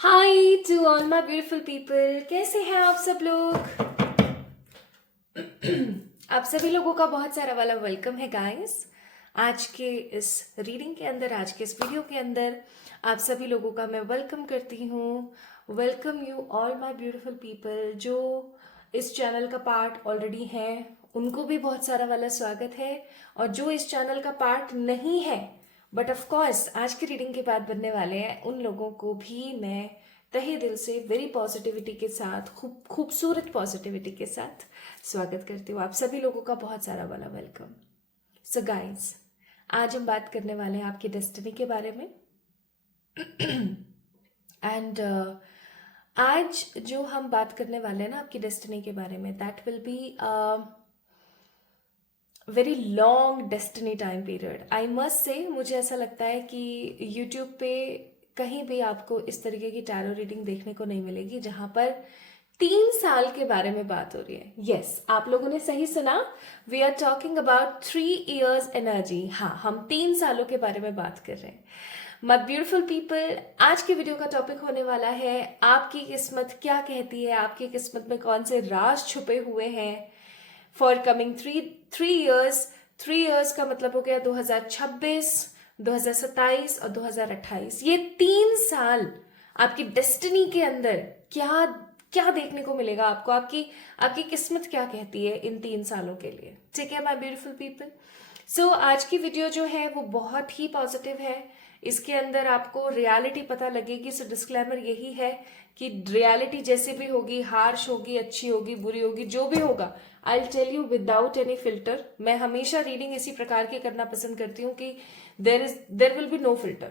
Hi to all my beautiful people, कैसे हैं आप सब लोग। आप सभी लोगों का बहुत सारा वाला वेलकम है गाइस। आज के इस रीडिंग के अंदर, आज के इस वीडियो के अंदर आप सभी लोगों का मैं वेलकम करती हूँ। Welcome you all my beautiful people जो इस चैनल का पार्ट ऑलरेडी हैं, उनको भी बहुत सारा वाला स्वागत है। और जो इस चैनल का पार्ट नहीं है बट ऑफ कोर्स आज की रीडिंग के बाद बनने वाले हैं, उन लोगों को भी मैं तहे दिल से वेरी पॉजिटिविटी के साथ, खूबसूरत पॉजिटिविटी के साथ स्वागत करती हूँ। आप सभी लोगों का बहुत सारा वाला वेलकम। सो गाइस, आज हम बात करने वाले हैं आपकी डेस्टिनी के बारे में। एंड आज जो हम बात करने वाले हैं ना आपकी डेस्टिनी के बारे में, that will be very long destiny time period. I must से, मुझे ऐसा लगता है कि यूट्यूब पे कहीं भी आपको इस तरीके की टैरो रीडिंग देखने को नहीं मिलेगी जहां पर 3 साल के बारे में बात हो रही है। यस, आप लोगों ने सही सुना, we are talking about 3 years energy. हाँ, हम 3 सालों के बारे में बात कर रहे हैं। माय ब्यूटीफुल पीपल, आज की वीडियो का टॉपिक होने वाला है आपकी किस्मत क्या कहती है, आपकी किस्मत में कौन से राज छुपे हुए हैं for coming three years. 3 years का मतलब हो गया 2026, 2027 और 2028। ये 3 साल आपकी डेस्टिनी के अंदर क्या क्या देखने को मिलेगा आपको, आपकी आपकी किस्मत क्या कहती है इन 3 सालों के लिए। ठीक है माय ब्यूटीफुल पीपल। सो आज की वीडियो जो है वो बहुत ही पॉजिटिव है। इसके अंदर आपको रियलिटी पता लगेगी। सो डिस्क्लेमर यही है कि रियलिटी जैसी भी होगी, हार्श होगी, अच्छी होगी, बुरी होगी, जो भी होगा, I tell you without any filter. मैं हमेशा रीडिंग इसी प्रकार की करना पसंद करती हूँ कि there will be no filter.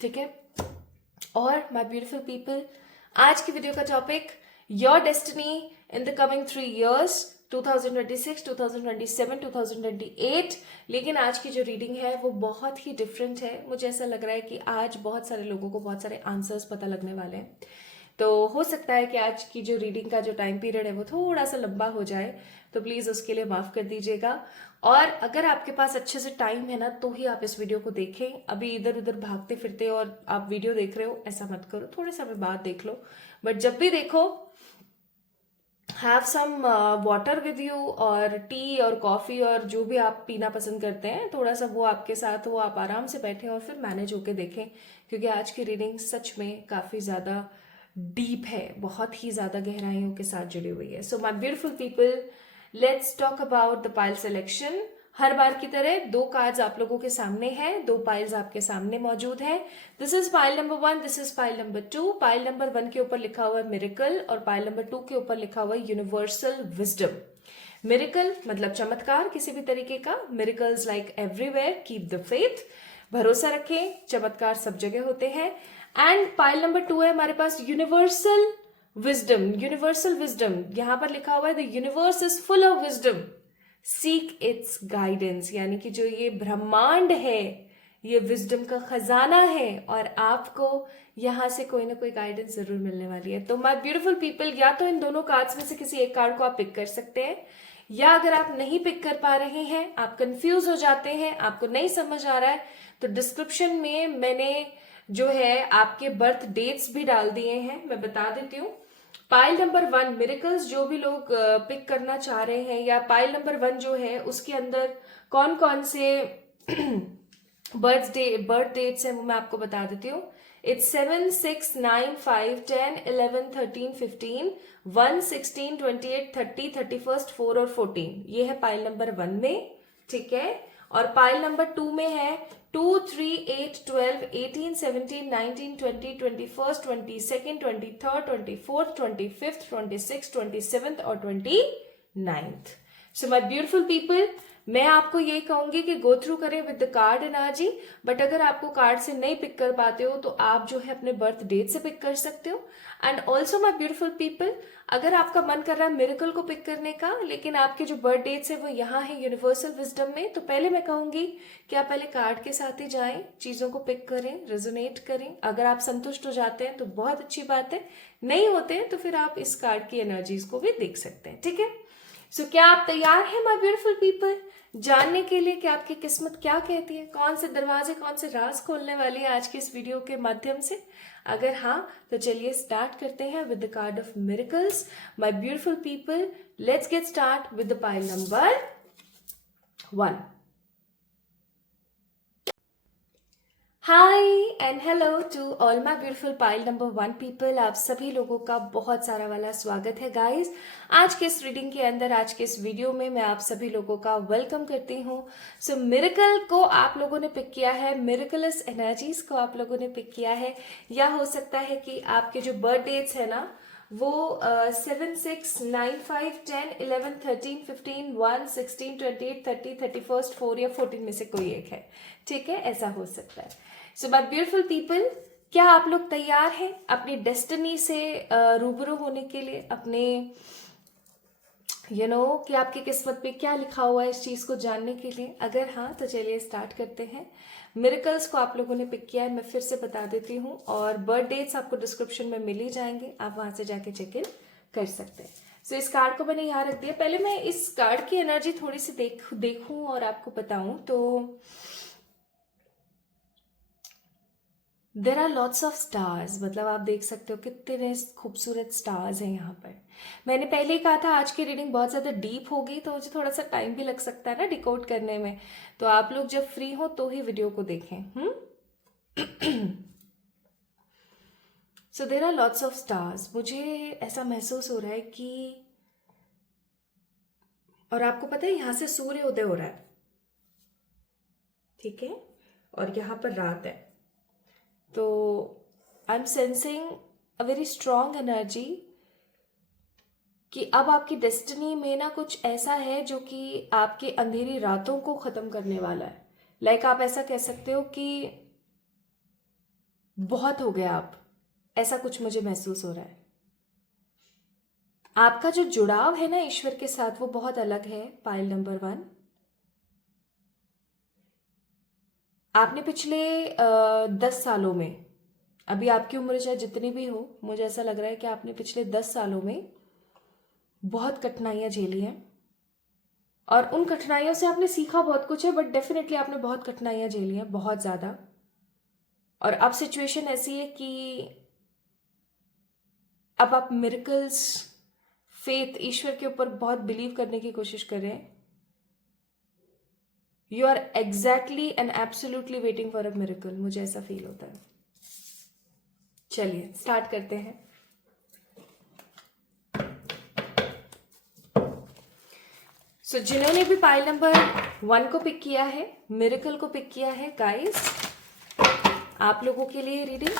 ठीक है। और माय ब्यूटीफुल पीपल, आज की वीडियो का topic your destiny in the coming 3 years, 2026, 2027, 2028। लेकिन आज की जो रीडिंग है वो बहुत ही डिफरेंट है। मुझे ऐसा लग रहा है कि आज बहुत सारे लोगों को बहुत सारे आंसर्स पता लगने वाले हैं। तो हो सकता है कि आज की जो रीडिंग का जो टाइम पीरियड है वो थोड़ा सा लंबा हो जाए, तो प्लीज उसके लिए माफ कर दीजिएगा। और अगर आपके पास अच्छे से टाइम है ना, तो ही आप इस वीडियो को देखें। अभी इधर उधर भागते फिरते और आप वीडियो देख रहे हो, ऐसा मत करो, थोड़े समय बाद देख लो। बट जब भी देखो, have some water with you, और टी और कॉफी और जो भी आप पीना पसंद करते हैं, थोड़ा सा वो आपके साथ हो, आप आराम से बैठें और फिर मैनेज होके देखें, क्योंकि आज की रीडिंग सच में काफी ज्यादा डीप है, बहुत ही ज्यादा गहराइयों के साथ जुड़ी हुई है। So my beautiful people, let's talk about the pile selection. हर बार की तरह 2 कार्ड्स आप लोगों के सामने हैं, 2 पाइल्स आपके सामने मौजूद हैं। This is pile number 1, this is pile number 2। Pile number 1 के ऊपर लिखा हुआ है मिरेकल और पाइल नंबर 2 के ऊपर लिखा हुआ है यूनिवर्सल विजडम। मिरेकल मतलब चमत्कार किसी भी तरीके का। Miracles like everywhere, keep the faith, भरोसा रखें, चमत्कार सब जगह होते हैं। एंड पाइल नंबर 2 है हमारे पास यूनिवर्सल विजडम। यूनिवर्सल विजडम, यहां पर लिखा हुआ है the universe is full of wisdom, seek it's guidance, यानी कि जो ये ब्रह्मांड है ये विजडम का खजाना है और आपको यहां से कोई ना कोई गाइडेंस जरूर मिलने वाली है। तो माय ब्यूटीफुल पीपल, या तो इन दोनों कार्ड्स में से किसी एक कार्ड को आप पिक कर सकते हैं, या अगर आप नहीं पिक कर पा रहे हैं, आप कंफ्यूज हो जाते हैं, आपको नहीं समझ आ रहा है, तो डिस्क्रिप्शन में मैंने जो है आपके बर्थ डेट्स भी डाल दिए हैं, मैं बता देती हूँ। पाइल नंबर 1 मिरेकल्स जो भी लोग पिक करना चाह रहे हैं, या पाइल नंबर 1 जो है उसके अंदर कौन कौन से बर्थ डेट्स हैं वो मैं आपको बता देती हूँ। इट्स 7, 6, 9, 5, 10, 11, 13, 15, 1, 16, 28, 30, 31, 4 और 14। ये है पाइल नंबर 1 में। ठीक है। और पाइल नंबर 2 में है 2, 3, 8, 12, 18, 17, 19, 20, 21, 22, 23, 24, 25, 26, 27 और 29। सो माय ब्यूटीफुल पीपल, मैं आपको ये कहूंगी कि गो थ्रू करें with the card energy. But अगर आपको कार्ड से नहीं पिक कर पाते हो तो आप जो है अपने बर्थ डेट से पिक कर सकते हो। And also my beautiful people, अगर आपका मन कर रहा है मिरेकल को पिक करने का, लेकिन आपके जो बर्थ डेट्स है वो यहाँ है यूनिवर्सल विजडम में, तो पहले मैं कहूंगी कि आप पहले कार्ड के साथ ही जाएं, चीजों को पिक करें, रेजोनेट करें। अगर आप संतुष्ट हो जाते हैं तो बहुत अच्छी बात है, नहीं होते हैं तो फिर आप इस कार्ड की एनर्जीज को भी देख सकते हैं। ठीक है। सो क्या आप तैयार हैं माय ब्यूटीफुल पीपल? जानने के लिए कि आपकी किस्मत क्या कहती है, कौन से दरवाजे, कौन से राज खोलने वाली है आज के इस वीडियो के माध्यम से? अगर हाँ तो चलिए स्टार्ट करते हैं with the card of miracles. My beautiful people, let's get start with the pile number 1। Hi and hello to all my beautiful pile number 1 people. आप सभी लोगों का बहुत सारा वाला स्वागत है गाइस। आज के इस रीडिंग के अंदर, आज के इस वीडियो में मैं आप सभी लोगों का वेलकम करती हूँ। सो मिरेकल को आप लोगों ने पिक किया है, मिरेकलस एनर्जीज को आप लोगों ने पिक किया है, या हो सकता है कि आपके जो बर्थ डेट्स है ना वो 7, 6, 9, 5, 10, 11, 13, 15, 1, 16, 28, 30, 31, 4 या 14 में से कोई एक है। ठीक है, ऐसा हो सकता है। सो माय ब्यूटीफुल पीपल, क्या आप लोग तैयार हैं अपनी डेस्टिनी से रूबरू होने के लिए, अपने कि आपकी किस्मत पे क्या लिखा हुआ है इस चीज को जानने के लिए? अगर हाँ तो चलिए स्टार्ट करते हैं। मिरेकल्स को आप लोगों ने पिक किया है, मैं फिर से बता देती हूँ, और बर्थ डेट्स आपको डिस्क्रिप्शन में मिल ही जाएंगे, आप वहां से जाके चेक इन कर सकते हैं। सो इस कार्ड को मैंने यहाँ रख दिया। पहले मैं इस कार्ड की एनर्जी थोड़ी सी देखूं और आपको बताऊं तो there are lots of stars, मतलब आप देख सकते हो कितने खूबसूरत स्टार्स हैं यहाँ पर। मैंने पहले ही कहा था आज की रीडिंग बहुत ज़्यादा डीप होगी, तो मुझे थोड़ा सा टाइम भी लग सकता है ना डिकोड करने में, तो आप लोग जब फ्री हो तो ही वीडियो को देखें। So there are lots of stars. मुझे ऐसा महसूस हो रहा है कि, और आपको पता है यहाँ से सूर्य उदय हो रहा है, ठीक है, और यहाँ पर रात है, तो आई am sensing a very strong energy कि अब आपकी डेस्टिनी में ना कुछ ऐसा है जो कि आपकी अंधेरी रातों को खत्म करने वाला है। लाइक आप ऐसा कह सकते हो कि बहुत हो गया आप, ऐसा कुछ मुझे महसूस हो रहा है। आपका जो जुड़ाव है ना ईश्वर के साथ वो बहुत अलग है। पाइल नंबर 1, आपने पिछले 10 सालों में, अभी आपकी उम्र चाहे जितनी भी हो, मुझे ऐसा लग रहा है कि आपने पिछले 10 सालों में बहुत कठिनाइयां झेली हैं, और उन कठिनाइयों से आपने सीखा बहुत कुछ है, बट डेफिनेटली आपने बहुत कठिनाइयां झेली हैं, बहुत ज़्यादा। और अब सिचुएशन ऐसी है कि अब आप मिरेकल्स, फेथ, ईश्वर के ऊपर बहुत बिलीव करने की कोशिश कर रहे हैं। You are exactly and absolutely waiting for a miracle, मुझे ऐसा फील होता है। चलिए स्टार्ट करते हैं। सो जिन्होंने भी पाइल नंबर 1 को पिक किया है, मिरेकल को पिक किया है, गाइस आप लोगों के लिए रीडिंग,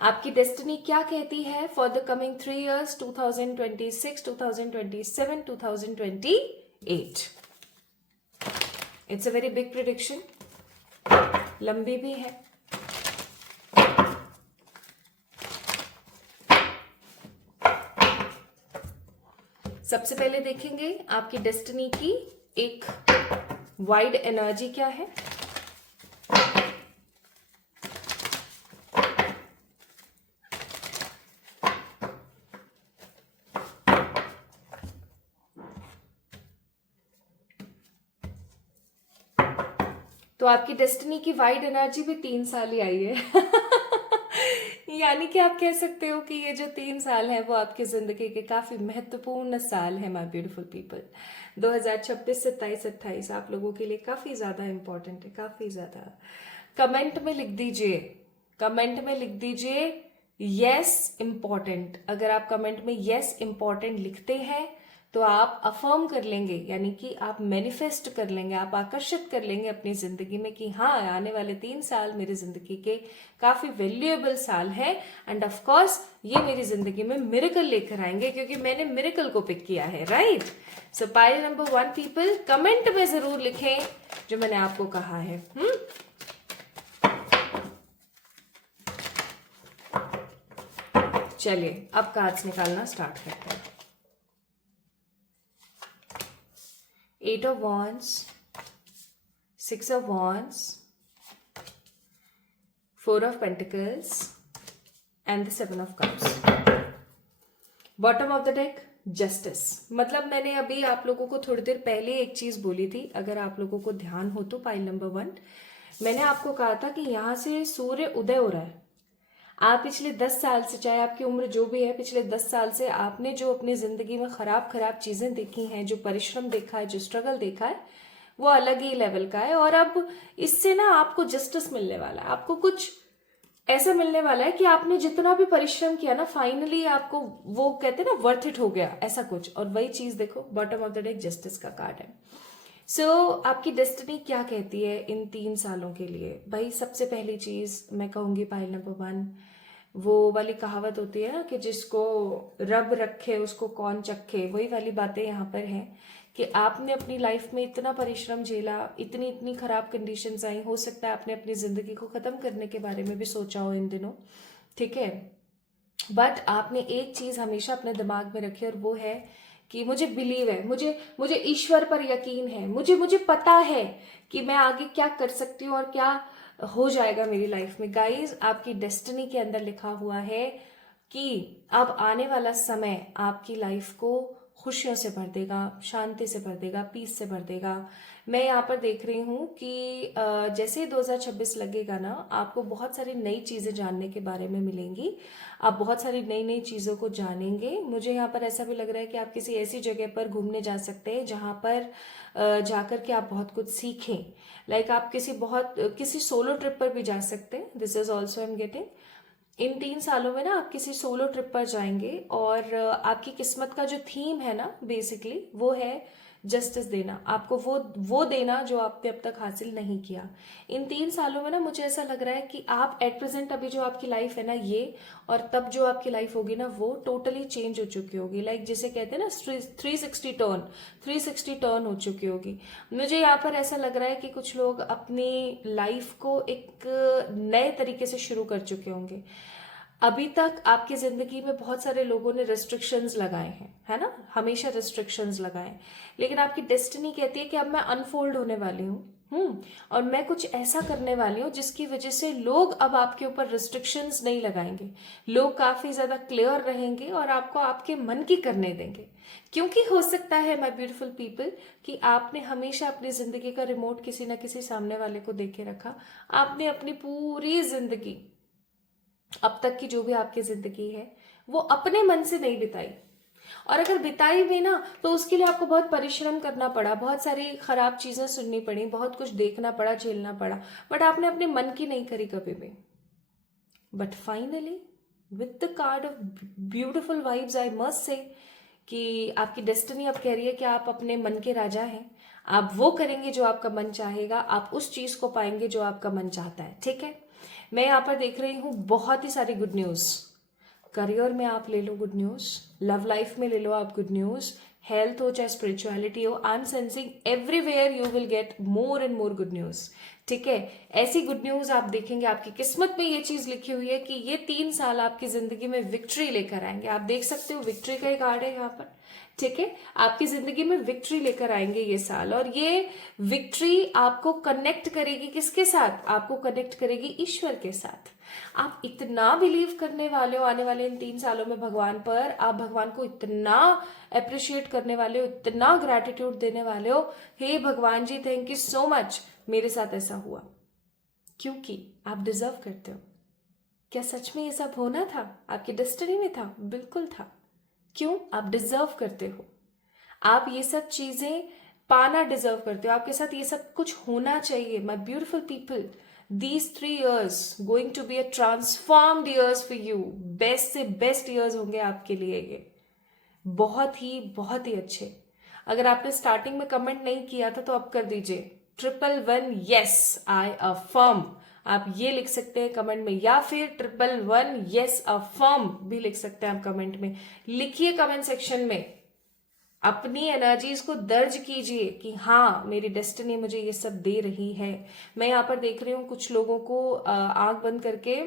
आपकी डेस्टिनी क्या कहती है for the coming 3 years, 2026, 2027, 2028। It's a very big prediction, लंबी भी है। सबसे पहले देखेंगे आपकी डेस्टिनी की एक वाइड एनर्जी क्या है। तो आपकी डेस्टिनी की वाइड एनर्जी भी 3 साल ही आई है। यानी कि आप कह सकते हो कि ये जो 3 साल है वो आपकी जिंदगी के काफी महत्वपूर्ण साल है माय ब्यूटीफुल पीपल। 2026, 27, 28 आप लोगों के लिए काफी ज्यादा इंपॉर्टेंट है, काफी ज्यादा। कमेंट में लिख दीजिए, कमेंट में लिख दीजिए यस इम्पॉर्टेंट। अगर आप कमेंट में यस इम्पॉर्टेंट लिखते हैं तो आप अफर्म कर लेंगे, यानी कि आप मैनिफेस्ट कर लेंगे, आप आकर्षित कर लेंगे अपनी जिंदगी में कि हाँ, आने वाले 3 साल मेरी जिंदगी के काफी वैल्यूएबल साल है, एंड ऑफ कोर्स ये मेरी जिंदगी में मिरेकल लेकर आएंगे, क्योंकि मैंने मिरेकल को पिक किया है, राइट। सो पाइल नंबर 1 पीपल, कमेंट में जरूर लिखें जो मैंने आपको कहा है। चलिए अब कार्ड्स निकालना स्टार्ट करते हैं। 8 of Wands, 6 of Wands, 4 of Pentacles, and the 7 of Cups. Bottom of the deck, justice. मतलब मैंने अभी आप लोगों को थोड़ी देर पहले एक चीज बोली थी, अगर आप लोगों को ध्यान हो तो, पाइल नंबर 1, मैंने आपको कहा था कि यहाँ से सूर्य उदय हो रहा है। आप पिछले 10 साल से, चाहे आपकी उम्र जो भी है, पिछले 10 साल से आपने जो अपनी जिंदगी में खराब खराब चीजें देखी हैं, जो परिश्रम देखा है, जो स्ट्रगल देखा है, वो अलग ही लेवल का है। और अब इससे ना आपको जस्टिस मिलने वाला है, आपको कुछ ऐसा मिलने वाला है कि आपने जितना भी परिश्रम किया ना, फाइनली आपको वो कहते हैं ना, वर्थ इट हो गया, ऐसा कुछ। और वही चीज देखो, bottom of the day justice का कार्ड है। सो आपकी डेस्टिनी क्या कहती है इन 3 सालों के लिए? भाई सबसे पहली चीज मैं कहूंगी, पाइल नंबर 1, वो वाली कहावत होती है ना कि जिसको रब रखे उसको कौन चखे, वही वाली बातें यहाँ पर हैं कि आपने अपनी लाइफ में इतना परिश्रम झेला, इतनी इतनी खराब कंडीशंस आई, हो सकता है आपने अपनी जिंदगी को खत्म करने के बारे में भी सोचा हो इन दिनों, ठीक है। बट आपने एक चीज हमेशा अपने दिमाग में रखी, और वो है कि मुझे बिलीव है, मुझे मुझे ईश्वर पर यकीन है, मुझे मुझे पता है कि मैं आगे क्या कर सकती हूँ और क्या हो जाएगा मेरी लाइफ में। गाइस, आपकी डेस्टिनी के अंदर लिखा हुआ है कि अब आने वाला समय आपकी लाइफ को खुशियों से भर देगा, शांति से भर देगा, पीस से भर देगा। मैं यहाँ पर देख रही हूँ कि जैसे ही 2026 लगेगा ना, आपको बहुत सारी नई चीजें जानने के बारे में मिलेंगी, आप बहुत सारी नई नई चीजों को जानेंगे। मुझे यहाँ पर ऐसा भी लग रहा है कि आप किसी ऐसी जगह पर घूमने जा सकते हैं जहाँ पर जाकर के आप बहुत कुछ सीखें। लाइक आप किसी सोलो ट्रिप पर भी जा सकते हैं। This is also I am getting, इन 3 सालों में ना आप किसी सोलो ट्रिप पर जाएंगे, और आपकी किस्मत का जो थीम है ना, बेसिकली वो है जस्टिस देना, आपको वो देना जो आपने अब तक हासिल नहीं किया। इन 3 सालों में ना मुझे ऐसा लग रहा है कि आप एट प्रेजेंट अभी जो आपकी लाइफ है ना ये, और तब जो आपकी लाइफ होगी ना, वो टोटली चेंज हो चुकी होगी। लाइक जिसे कहते हैं ना 360 टर्न हो चुकी होगी। मुझे यहाँ पर ऐसा लग रहा है कि कुछ लोग अपनी लाइफ को एक नए तरीके से शुरू कर चुके होंगे। अभी तक आपकी जिंदगी में बहुत सारे लोगों ने रिस्ट्रिक्शंस लगाए हैं, है ना, हमेशा रिस्ट्रिक्शंस लगाए, लेकिन आपकी डेस्टिनी कहती है कि अब मैं अनफोल्ड होने वाली हूँ, और मैं कुछ ऐसा करने वाली हूँ जिसकी वजह से लोग अब आपके ऊपर रिस्ट्रिक्शंस नहीं लगाएंगे, लोग काफी ज्यादा क्लियर रहेंगे और आपको आपके मन की करने देंगे। क्योंकि हो सकता है, माय ब्यूटीफुल पीपल, कि आपने हमेशा अपनी जिंदगी का रिमोट किसी ना किसी सामने वाले को देके रखा। आपने अपनी पूरी जिंदगी, अब तक की जो भी आपकी जिंदगी है, वो अपने मन से नहीं बिताई, और अगर बिताई भी ना तो उसके लिए आपको बहुत परिश्रम करना पड़ा, बहुत सारी खराब चीजें सुननी पड़ी, बहुत कुछ देखना पड़ा, झेलना पड़ा, बट आपने अपने मन की नहीं करी कभी भी। But finally with the card of beautiful vibes, I must से कि आपकी डेस्टिनी अब कह रही है कि आप अपने मन के राजा हैं, आप वो करेंगे जो आपका मन चाहेगा, आप उस चीज को पाएंगे जो आपका मन चाहता है, ठीक है। मैं यहाँ पर देख रही हूँ बहुत ही सारी गुड न्यूज। करियर में आप ले लो गुड न्यूज, लव लाइफ में ले लो आप गुड न्यूज, हेल्थ हो चाहे स्पिरिचुअलिटी हो, आई am sensing everywhere you will get more and more good news, ठीक है। ऐसी गुड न्यूज आप देखेंगे, आपकी किस्मत में ये चीज लिखी हुई है कि ये 3 साल आपकी जिंदगी में विक्ट्री लेकर आएंगे। आप देख सकते हो विक्ट्री का एक कार्ड है यहाँ पर, ठीक है। आपकी जिंदगी में विक्ट्री लेकर आएंगे ये साल, और ये विक्ट्री आपको कनेक्ट करेगी किसके साथ? आपको कनेक्ट करेगी ईश्वर के साथ। आप इतना बिलीव करने वाले हो आने वाले इन 3 सालों में भगवान पर, आप भगवान को इतना अप्रिशिएट करने वाले हो, इतना ग्रैटिट्यूड देने वाले हो, हे भगवान जी थैंक यू सो मच, मेरे साथ ऐसा हुआ, क्योंकि आप डिजर्व करते हो। क्या सच में ये सब होना था? आपकी डेस्टिनी में था? बिल्कुल था। क्यों? आप डिजर्व करते हो, आप ये सब चीजें पाना डिजर्व करते हो, आपके साथ ये सब कुछ होना चाहिए। My beautiful people, these 3 years going to be a transformed years for you, best से बेस्ट years होंगे आपके लिए ये, बहुत ही अच्छे। अगर आपने स्टार्टिंग में कमेंट नहीं किया था तो अब कर दीजिए, 111 yes I affirm, आप ये लिख सकते हैं कमेंट में, या फिर 111 yes affirm भी लिख सकते हैं आप कमेंट में। लिखिए कमेंट सेक्शन में, अपनी एनर्जीज को दर्ज कीजिए कि हाँ मेरी डेस्टिनी मुझे ये सब दे रही है। मैं यहाँ पर देख रही हूँ कुछ लोगों को आंख बंद करके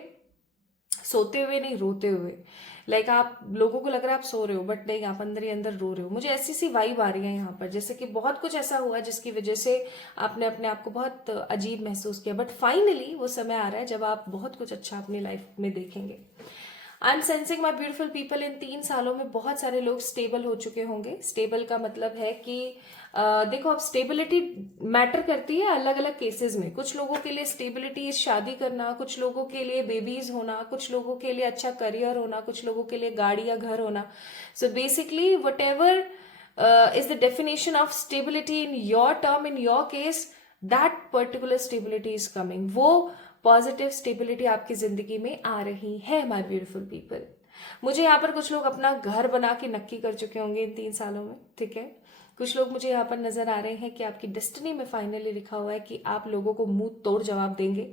सोते हुए नहीं, रोते हुए, लाइक आप लोगों को लग रहा है आप सो रहे हो बट नहीं, आप अंदर ही अंदर रो रहे हो। मुझे ऐसी सी वाइब आ रही है यहाँ पर, जैसे कि बहुत कुछ ऐसा हुआ जिसकी वजह से आपने अपने आप को बहुत अजीब महसूस किया, बट फाइनली वो समय आ रहा है जब आप बहुत कुछ अच्छा अपनी लाइफ में देखेंगे। I am sensing my beautiful people, इन 3 सालों में बहुत सारे लोग स्टेबल हो चुके होंगे। स्टेबल का मतलब है कि देखो, अब स्टेबिलिटी मैटर करती है अलग अलग केसेस में। कुछ लोगों के लिए स्टेबिलिटी इज शादी करना, कुछ लोगों के लिए बेबीज होना, कुछ लोगों के लिए अच्छा करियर होना, कुछ लोगों के लिए गाड़ी या घर होना। So basically what ever is the definition of stability in your term, in your case, that particular stability is coming. वो पॉजिटिव स्टेबिलिटी आपकी जिंदगी में आ रही है माय ब्यूटीफुल पीपल। मुझे यहाँ पर कुछ लोग अपना घर बना के नक्की कर चुके होंगे इन 3 सालों में, ठीक है। कुछ लोग मुझे यहाँ पर नजर आ रहे हैं कि आपकी डेस्टिनी में फाइनली लिखा हुआ है कि आप लोगों को मुंह तोड़ जवाब देंगे।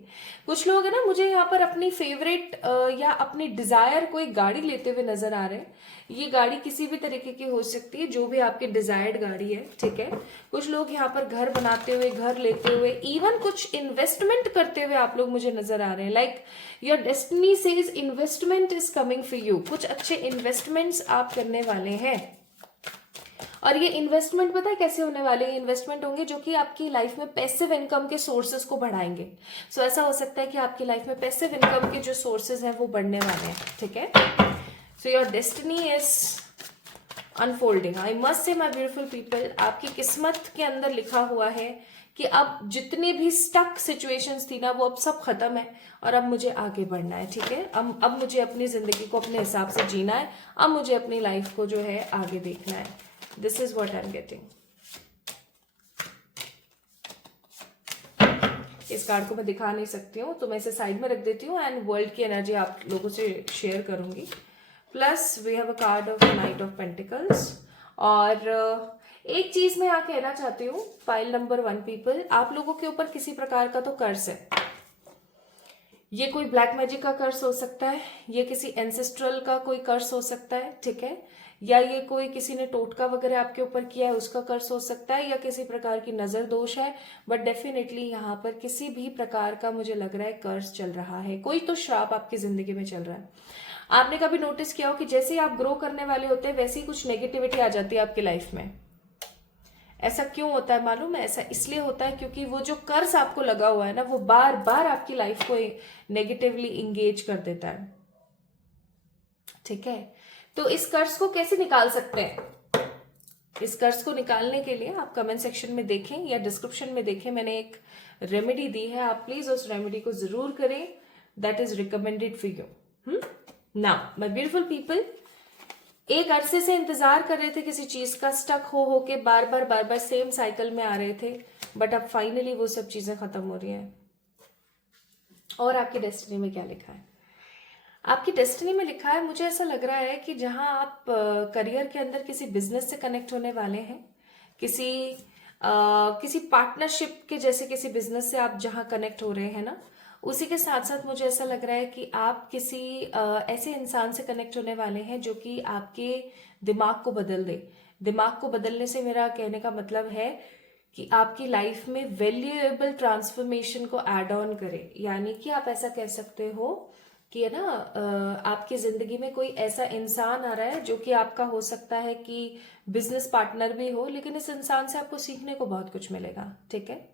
कुछ लोग है ना, मुझे यहाँ पर अपनी फेवरेट या अपनी डिजायर कोई गाड़ी लेते हुए नजर आ रहे हैं। ये गाड़ी किसी भी तरीके की हो सकती है, जो भी आपकी डिजायर्ड गाड़ी है, ठीक है। कुछ लोग यहाँ पर घर बनाते हुए, घर लेते हुए, इवन कुछ इन्वेस्टमेंट करते हुए आप लोग मुझे नजर आ रहे हैं। Like your destiny says investment is coming for you. कुछ अच्छे इन्वेस्टमेंट्स आप करने वाले हैं, और ये इन्वेस्टमेंट पता है कैसे होने वाले हैं? इन्वेस्टमेंट होंगे जो कि आपकी लाइफ में पैसिव इनकम के सोर्सेज को बढ़ाएंगे। सो ऐसा हो सकता है कि आपकी लाइफ में पैसिव इनकम के जो सोर्सेज हैं वो बढ़ने वाले हैं, ठीक है। So your destiny is unfolding. I must से माय ब्यूटीफुल पीपल, आपकी किस्मत के अंदर लिखा हुआ है कि अब जितने भी स्टक सिचुएशंस थी ना, वो अब सब खत्म है और अब मुझे आगे बढ़ना है, ठीक है। अब मुझे अपनी जिंदगी को अपने हिसाब से जीना है। अब मुझे अपनी लाइफ को जो है आगे देखना है। This is what I am getting. इस कार्ड को मैं दिखा नहीं सकती हूँ, तो मैं इसे साइड में रख देती हूँ एंड वर्ल्ड की एनर्जी आप लोगों से शेयर करूंगी। Plus we have a card of knight of pentacles. और एक चीज मैं यहाँ कहना चाहती हूँ, फाइल नंबर 1 पीपल, आप लोगों के ऊपर किसी प्रकार का तो कर्ज है। ये कोई ब्लैक मैजिक का कर्ज हो सकता है, ये किसी एंसेस्ट्रल का कोई कर्ज हो सकता है, ठीक है, या ये कोई किसी ने टोटका वगैरह आपके ऊपर किया है उसका कर्ज हो सकता है, या किसी प्रकार की नजर दोष है। बट डेफिनेटली यहाँ पर किसी भी प्रकार का मुझे लग रहा है कर्ज चल रहा है, कोई तो श्राप आपकी जिंदगी में चल रहा है। आपने कभी नोटिस किया हो कि जैसे ही आप ग्रो करने वाले होते हैं वैसे ही कुछ नेगेटिविटी आ जाती है आपकी लाइफ में? ऐसा क्यों होता है मालूम है? ऐसा इसलिए होता है क्योंकि वो जो कर्ज आपको लगा हुआ है ना, वो बार बार आपकी लाइफ को नेगेटिवली इंगेज कर देता है, ठीक है। तो इस कर्ज को कैसे निकाल सकते हैं? इस कर्ज को निकालने के लिए आप कमेंट सेक्शन में देखें या डिस्क्रिप्शन में देखें, मैंने एक रेमेडी दी है, आप प्लीज उस रेमेडी को जरूर करें। That is recommended for you. Now my beautiful people, एक अरसे से इंतजार कर रहे थे किसी चीज का, स्टक हो के बार बार सेम साइकिल में आ रहे थे, बट अब फाइनली वो सब चीजें खत्म हो रही हैं। और आपकी डेस्टिनी में क्या लिखा है? आपकी डेस्टिनी में लिखा है, मुझे ऐसा लग रहा है कि जहां आप करियर के अंदर किसी बिजनेस से कनेक्ट होने वाले हैं, किसी पार्टनरशिप के जैसे किसी बिजनेस से आप जहां कनेक्ट हो रहे हैं ना, उसी के साथ साथ मुझे ऐसा लग रहा है कि आप किसी ऐसे इंसान से कनेक्ट होने वाले हैं जो कि आपके दिमाग को बदल दे। दिमाग को बदलने से मेरा कहने का मतलब है कि आपकी लाइफ में वैल्यूएबल ट्रांसफॉर्मेशन को ऐड ऑन करे। यानी कि आप ऐसा कह सकते हो कि है ना, आपकी जिंदगी में कोई ऐसा इंसान आ रहा है जो कि आपका हो सकता है कि बिजनेस पार्टनर भी हो, लेकिन इस इंसान से आपको सीखने को बहुत कुछ मिलेगा, ठीक है।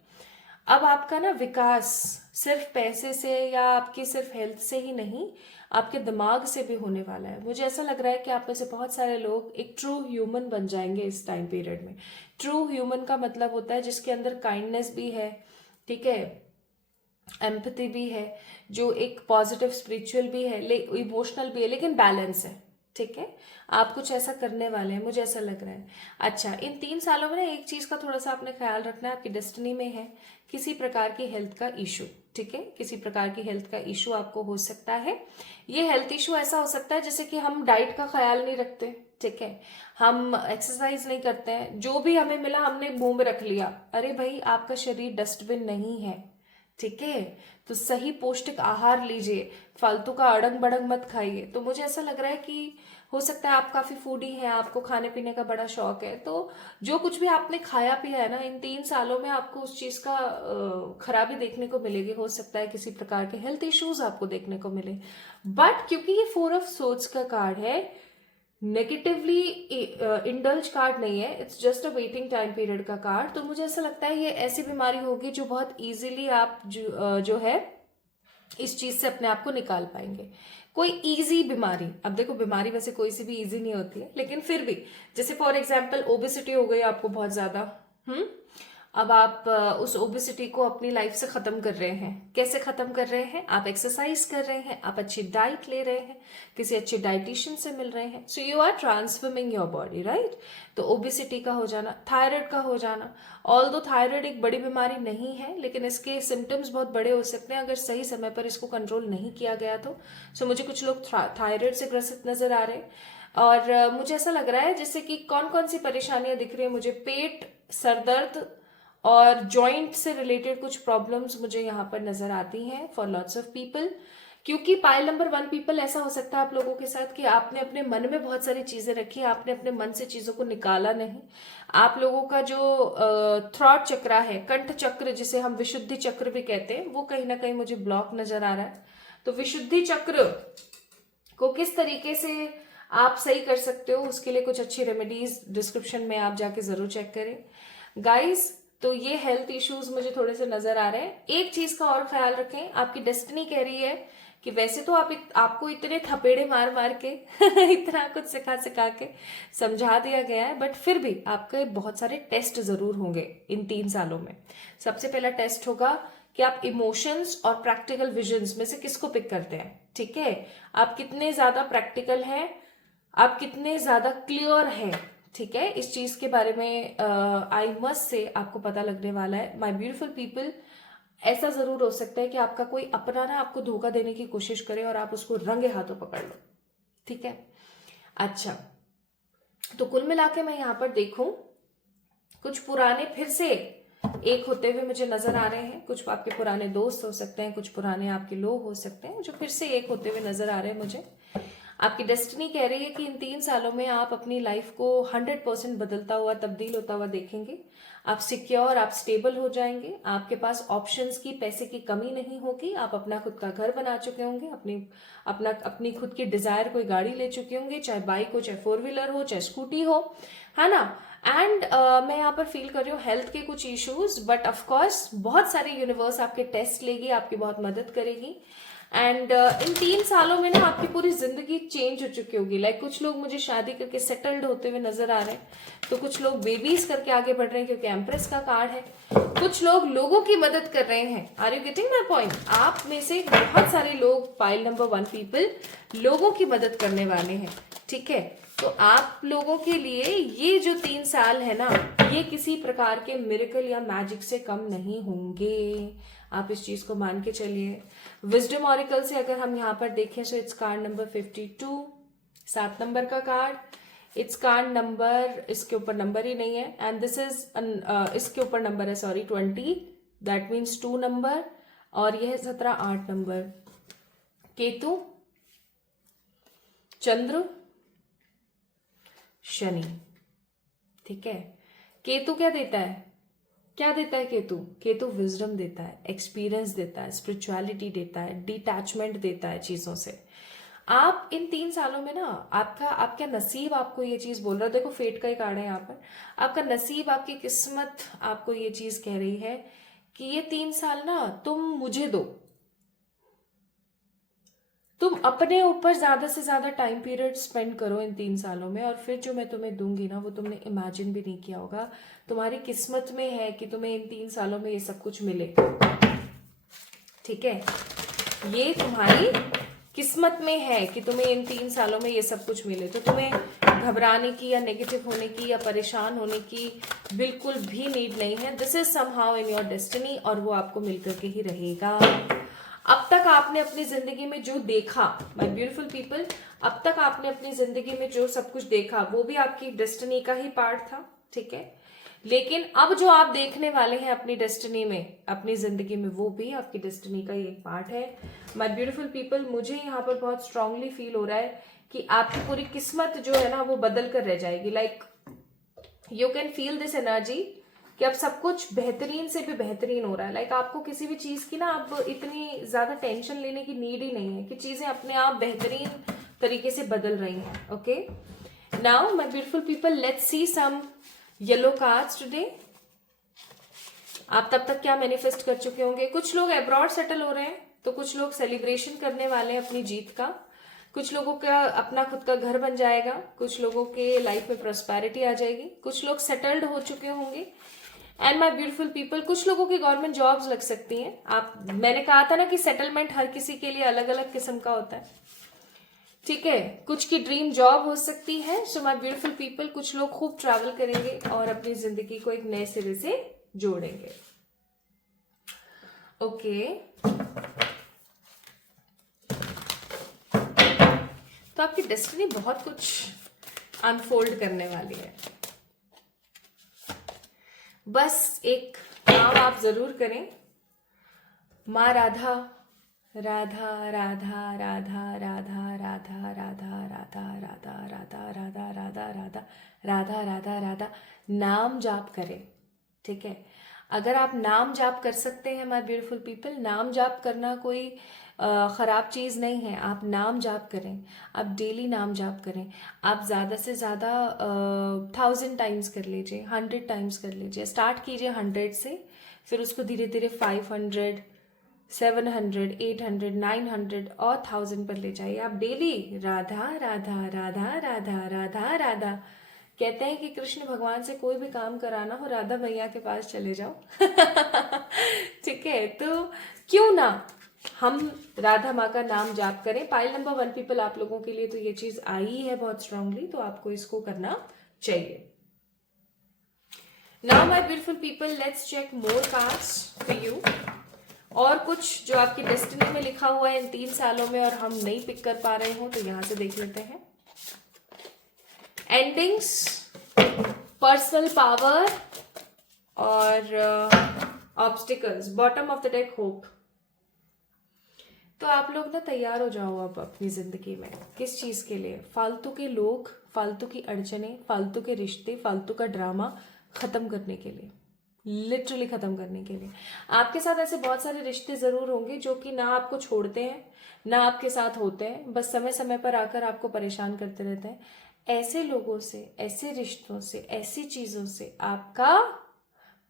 अब आपका ना विकास सिर्फ पैसे से या आपकी सिर्फ हेल्थ से ही नहीं, आपके दिमाग से भी होने वाला है। मुझे ऐसा लग रहा है कि आप में से बहुत सारे लोग एक ट्रू ह्यूमन बन जाएंगे इस टाइम पीरियड में। ट्रू ह्यूमन का मतलब होता है जिसके अंदर काइंडनेस भी है, ठीक है, एम्पैथी भी है, जो एक पॉजिटिव स्पिरिचुअल भी है, इमोशनल भी है, लेकिन बैलेंस है, ठीक है। आप कुछ ऐसा करने वाले हैं, मुझे ऐसा लग रहा है। अच्छा, इन 3 सालों में ना एक चीज का थोड़ा सा आपने ख्याल रखना है, आपकी डेस्टिनी में है किसी प्रकार की हेल्थ का इशू, ठीक है। किसी प्रकार की हेल्थ का इशू आपको हो सकता है। ये हेल्थ इशू ऐसा हो सकता है जैसे कि हम डाइट का ख्याल नहीं रखते, ठीक है, हम एक्सरसाइज नहीं करते हैं, जो भी हमें मिला हमने मुंह में रख लिया। अरे भाई, आपका शरीर डस्टबिन नहीं है, ठीक है। तो सही पौष्टिक आहार लीजिए, फालतू का अड़ंग बड़ंग मत खाइए। तो मुझे ऐसा लग रहा है कि हो सकता है आप काफी फूडी हैं, आपको खाने पीने का बड़ा शौक है, तो जो कुछ भी आपने खाया पिया है ना, इन 3 सालों में आपको उस चीज का खराबी देखने को मिलेगी। हो सकता है किसी प्रकार के हेल्थ इश्यूज आपको देखने को मिले, बट क्योंकि ये 4 ऑफ सोर्ड्स का कार्ड है, नेगेटिवली इंडल्ज कार्ड नहीं है, it's just a waiting time period का कार्ड। तो मुझे ऐसा लगता है ये ऐसी बीमारी होगी जो बहुत इजीली आप जो है इस चीज से अपने आप को निकाल पाएंगे। कोई इजी बीमारी, अब देखो बीमारी वैसे कोई सी भी इजी नहीं होती है, लेकिन फिर भी जैसे फॉर एग्जांपल ओबेसिटी हो गई आपको बहुत ज्यादा, अब आप उस ओबेसिटी को अपनी लाइफ से खत्म कर रहे हैं। कैसे खत्म कर रहे हैं? आप एक्सरसाइज कर रहे हैं, आप अच्छी डाइट ले रहे हैं, किसी अच्छे डाइटिशियन से मिल रहे हैं, so you are transforming your body, right. तो ओबेसिटी का हो जाना, थायराइड का हो जाना, ऑल्दो थायराइड एक बड़ी बीमारी नहीं है, लेकिन इसके सिम्टम्स बहुत बड़े हो सकते हैं अगर सही समय पर इसको कंट्रोल नहीं किया गया तो। सो मुझे कुछ लोग थायराइड से ग्रसित नजर आ रहे हैं, और मुझे ऐसा लग रहा है जैसे कि कौन कौन सी परेशानियां दिख रही है मुझे, पेट, सरदर्द और जॉइंट से रिलेटेड कुछ प्रॉब्लम्स मुझे यहाँ पर नजर आती हैं फॉर लॉट्स ऑफ पीपल। क्योंकि पाइल नंबर 1 पीपल, ऐसा हो सकता है आप लोगों के साथ कि आपने अपने मन में बहुत सारी चीजें रखी, आपने अपने मन से चीजों को निकाला नहीं। आप लोगों का जो थ्रॉट चक्र है, कंठ चक्र जिसे हम विशुद्धि चक्र भी कहते हैं, वो कहीं ना कहीं मुझे ब्लॉक नजर आ रहा है। तो विशुद्धि चक्र को किस तरीके से आप सही कर सकते हो, उसके लिए कुछ अच्छी रेमेडीज डिस्क्रिप्शन में आप जाके जरूर चेक करें गाइस। तो ये हेल्थ इश्यूज मुझे थोड़े से नजर आ रहे हैं। एक चीज का और ख्याल रखें, आपकी डेस्टिनी कह रही है कि वैसे तो आपको इतने थपेड़े मार मार के इतना कुछ सिखा सिखा के समझा दिया गया है, बट फिर भी आपके बहुत सारे टेस्ट जरूर होंगे इन 3 सालों में। सबसे पहला टेस्ट होगा कि आप इमोशंस और प्रैक्टिकल विजन्स में से किसको पिक करते हैं, ठीक है। आप कितने ज्यादा प्रैक्टिकल हैं, आप कितने ज्यादा क्लियर हैं, ठीक है। इस चीज के बारे में आई मस्ट से आपको पता लगने वाला है माय ब्यूटीफुल पीपल। ऐसा जरूर हो सकता है कि आपका कोई अपना ना आपको धोखा देने की कोशिश करे और आप उसको रंगे हाथों पकड़ लो, ठीक है। अच्छा, तो कुल मिला के मैं यहाँ पर देखूं, कुछ पुराने फिर से एक होते हुए मुझे नजर आ रहे हैं। कुछ आपके पुराने दोस्त हो सकते हैं, कुछ पुराने आपके लोग हो सकते हैं जो फिर से एक होते हुए नजर आ रहे हैं मुझे। आपकी डेस्टिनी कह रही है कि इन 3 सालों में आप अपनी लाइफ को 100% बदलता हुआ, तब्दील होता हुआ देखेंगे। आप सिक्योर, आप स्टेबल हो जाएंगे, आपके पास ऑप्शंस की, पैसे की कमी नहीं होगी, आप अपना खुद का घर बना चुके होंगे, अपनी खुद की डिजायर कोई गाड़ी ले चुके होंगे, चाहे बाइक हो, चाहे 4 व्हीलर हो, चाहे स्कूटी हो, है ना। एंड मैं यहाँ पर फील कर रही हूँ हेल्थ के कुछ इश्यूज, बट ऑफकोर्स बहुत सारे यूनिवर्स आपके टेस्ट लेगी, आपकी बहुत मदद करेगी। एंड इन 3 सालों में ना आपकी पूरी जिंदगी चेंज हो चुकी होगी। लाइक कुछ लोग मुझे शादी करके सेटल्ड होते हुए नजर आ रहे हैं, तो कुछ लोग बेबीज करके आगे बढ़ रहे हैं क्योंकि एम्प्रेस का कार्ड है। कुछ लोग लोगों की मदद कर रहे हैं। Are you getting my point? आप में से बहुत सारे लोग, पाइल नंबर 1 पीपल, लोगों की मदद करने वाले हैं, ठीक है। तो आप लोगों के लिए ये जो 3 साल है ना, ये किसी प्रकार के मिरेकल या मैजिक से कम नहीं होंगे। आप इस चीज को मान के चलिए। विजडम ऑरिकल से अगर हम यहाँ पर देखें तो इट्स कार्ड नंबर 52, 7 नंबर का कार्ड। इट्स कार्ड नंबर, इसके ऊपर नंबर ही नहीं है, एंड दिस इज इसके ऊपर नंबर है, सॉरी 20, दैट मीन्स 2 नंबर, और यह 17, 8 नंबर। केतु, चंद्र, शनि, ठीक है। केतु क्या देता है? क्या देता है केतु? केतु विजडम देता है, एक्सपीरियंस देता है, स्पिरिचुअलिटी देता है, डिटैचमेंट देता है चीजों से। आप इन 3 सालों में ना, आपका नसीब आपको ये चीज बोल रहा है। देखो फेट का ही कार्ड है यहाँ पर। आपका नसीब, आपकी किस्मत आपको ये चीज कह रही है कि ये 3 साल ना तुम मुझे दो, तुम अपने ऊपर ज्यादा से ज्यादा टाइम पीरियड स्पेंड करो इन 3 सालों में, और फिर जो मैं तुम्हें दूंगी ना वो तुमने इमेजिन भी नहीं किया होगा। तुम्हारी किस्मत में है कि तुम्हें इन 3 सालों में ये सब कुछ मिले, ठीक है। ये तुम्हारी किस्मत में है कि तुम्हें इन 3 सालों में ये सब कुछ मिले। तो तुम्हें घबराने की या नेगेटिव होने की या परेशान होने की बिल्कुल भी नीड नहीं है। This is somehow in your destiny, और वो आपको मिलकर के ही रहेगा। अब तक आपने अपनी जिंदगी में जो देखा, माय ब्यूटीफुल पीपल, अब तक आपने अपनी जिंदगी में जो सब कुछ देखा वो भी आपकी डेस्टिनी का ही पार्ट था, ठीक है। लेकिन अब जो आप देखने वाले हैं अपनी डेस्टिनी में, अपनी जिंदगी में, वो भी आपकी डेस्टिनी का ही एक पार्ट है। माय ब्यूटीफुल पीपल, मुझे यहाँ पर बहुत स्ट्रांगली फील हो रहा है कि आपकी पूरी किस्मत जो है ना वो बदल कर रह जाएगी। Like you can feel this energy कि अब सब कुछ बेहतरीन से भी बेहतरीन हो रहा है। लाइक आपको किसी भी चीज की ना अब इतनी ज्यादा टेंशन लेने की नीड ही नहीं है कि चीजें अपने आप बेहतरीन तरीके से बदल रही हैं। Okay, now my beautiful people, let's see some yellow cards today. आप तब तक क्या मैनिफेस्ट कर चुके होंगे? कुछ लोग अब्रॉड सेटल हो रहे हैं, तो कुछ लोग सेलिब्रेशन करने वाले हैं अपनी जीत का, कुछ लोगों का अपना खुद का घर बन जाएगा, कुछ लोगों के लाइफ में प्रॉस्पेरिटी आ जाएगी, कुछ लोग सेटल्ड हो चुके होंगे। एंड माय ब्यूटीफुल पीपल, कुछ लोगों की गवर्नमेंट जॉब्स लग सकती हैं। मैंने कहा था ना कि सेटलमेंट हर किसी के लिए अलग अलग किस्म का होता है, ठीक है। कुछ की ड्रीम जॉब हो सकती है। सो माय ब्यूटीफुल पीपल, कुछ लोग खूब ट्रैवल करेंगे और अपनी जिंदगी को एक नए सिरे से जोड़ेंगे। ओके, तो आपकी डेस्टिनी बहुत कुछ अनफोल्ड करने वाली है। बस एक काम आप जरूर करें, माँ राधा राधा राधा राधा राधा राधा राधा राधा राधा राधा राधा राधा राधा राधा राधा राधा नाम जाप करें, ठीक है। अगर आप नाम जाप कर सकते हैं माय ब्यूटीफुल पीपल, नाम जाप करना कोई खराब चीज नहीं है। आप नाम जाप करें, आप डेली नाम जाप करें, आप ज्यादा से ज्यादा 1000 टाइम्स कर लीजिए, 100 टाइम्स कर लीजिए। स्टार्ट कीजिए 100 से, फिर उसको धीरे धीरे 500, 700, 800, 900 और 1000 पर ले जाइए। आप डेली राधा राधा राधा राधा राधा राधा, कहते हैं कि कृष्ण भगवान से कोई भी काम कराना हो राधा मैया के पास चले जाओ। ठीक है, तो क्यों ना हम राधा माँ का नाम जाप करें। पाइल नंबर 1 पीपल, आप लोगों के लिए तो ये चीज आई है बहुत स्ट्रांगली, तो आपको इसको करना चाहिए। Now my beautiful people, let's check more cards for you. और कुछ जो आपकी डेस्टिनी में लिखा हुआ है इन 3 सालों में और हम नहीं पिक कर पा रहे हो, तो यहां से देख लेते हैं। एंडिंग्स, पर्सनल पावर और obstacles, bottom of the deck hope. तो आप लोग ना तैयार हो जाओ अब अपनी जिंदगी में। किस चीज के लिए? फालतू के लोग, फालतू की अड़चने, फालतू के रिश्ते, फालतू का ड्रामा खत्म करने के लिए, लिटरली खत्म करने के लिए। आपके साथ ऐसे बहुत सारे रिश्ते जरूर होंगे जो कि ना आपको छोड़ते हैं ना आपके साथ होते हैं, बस समय समय पर आकर आपको परेशान करते रहते हैं। ऐसे लोगों से, ऐसे रिश्तों से, ऐसी चीजों से आपका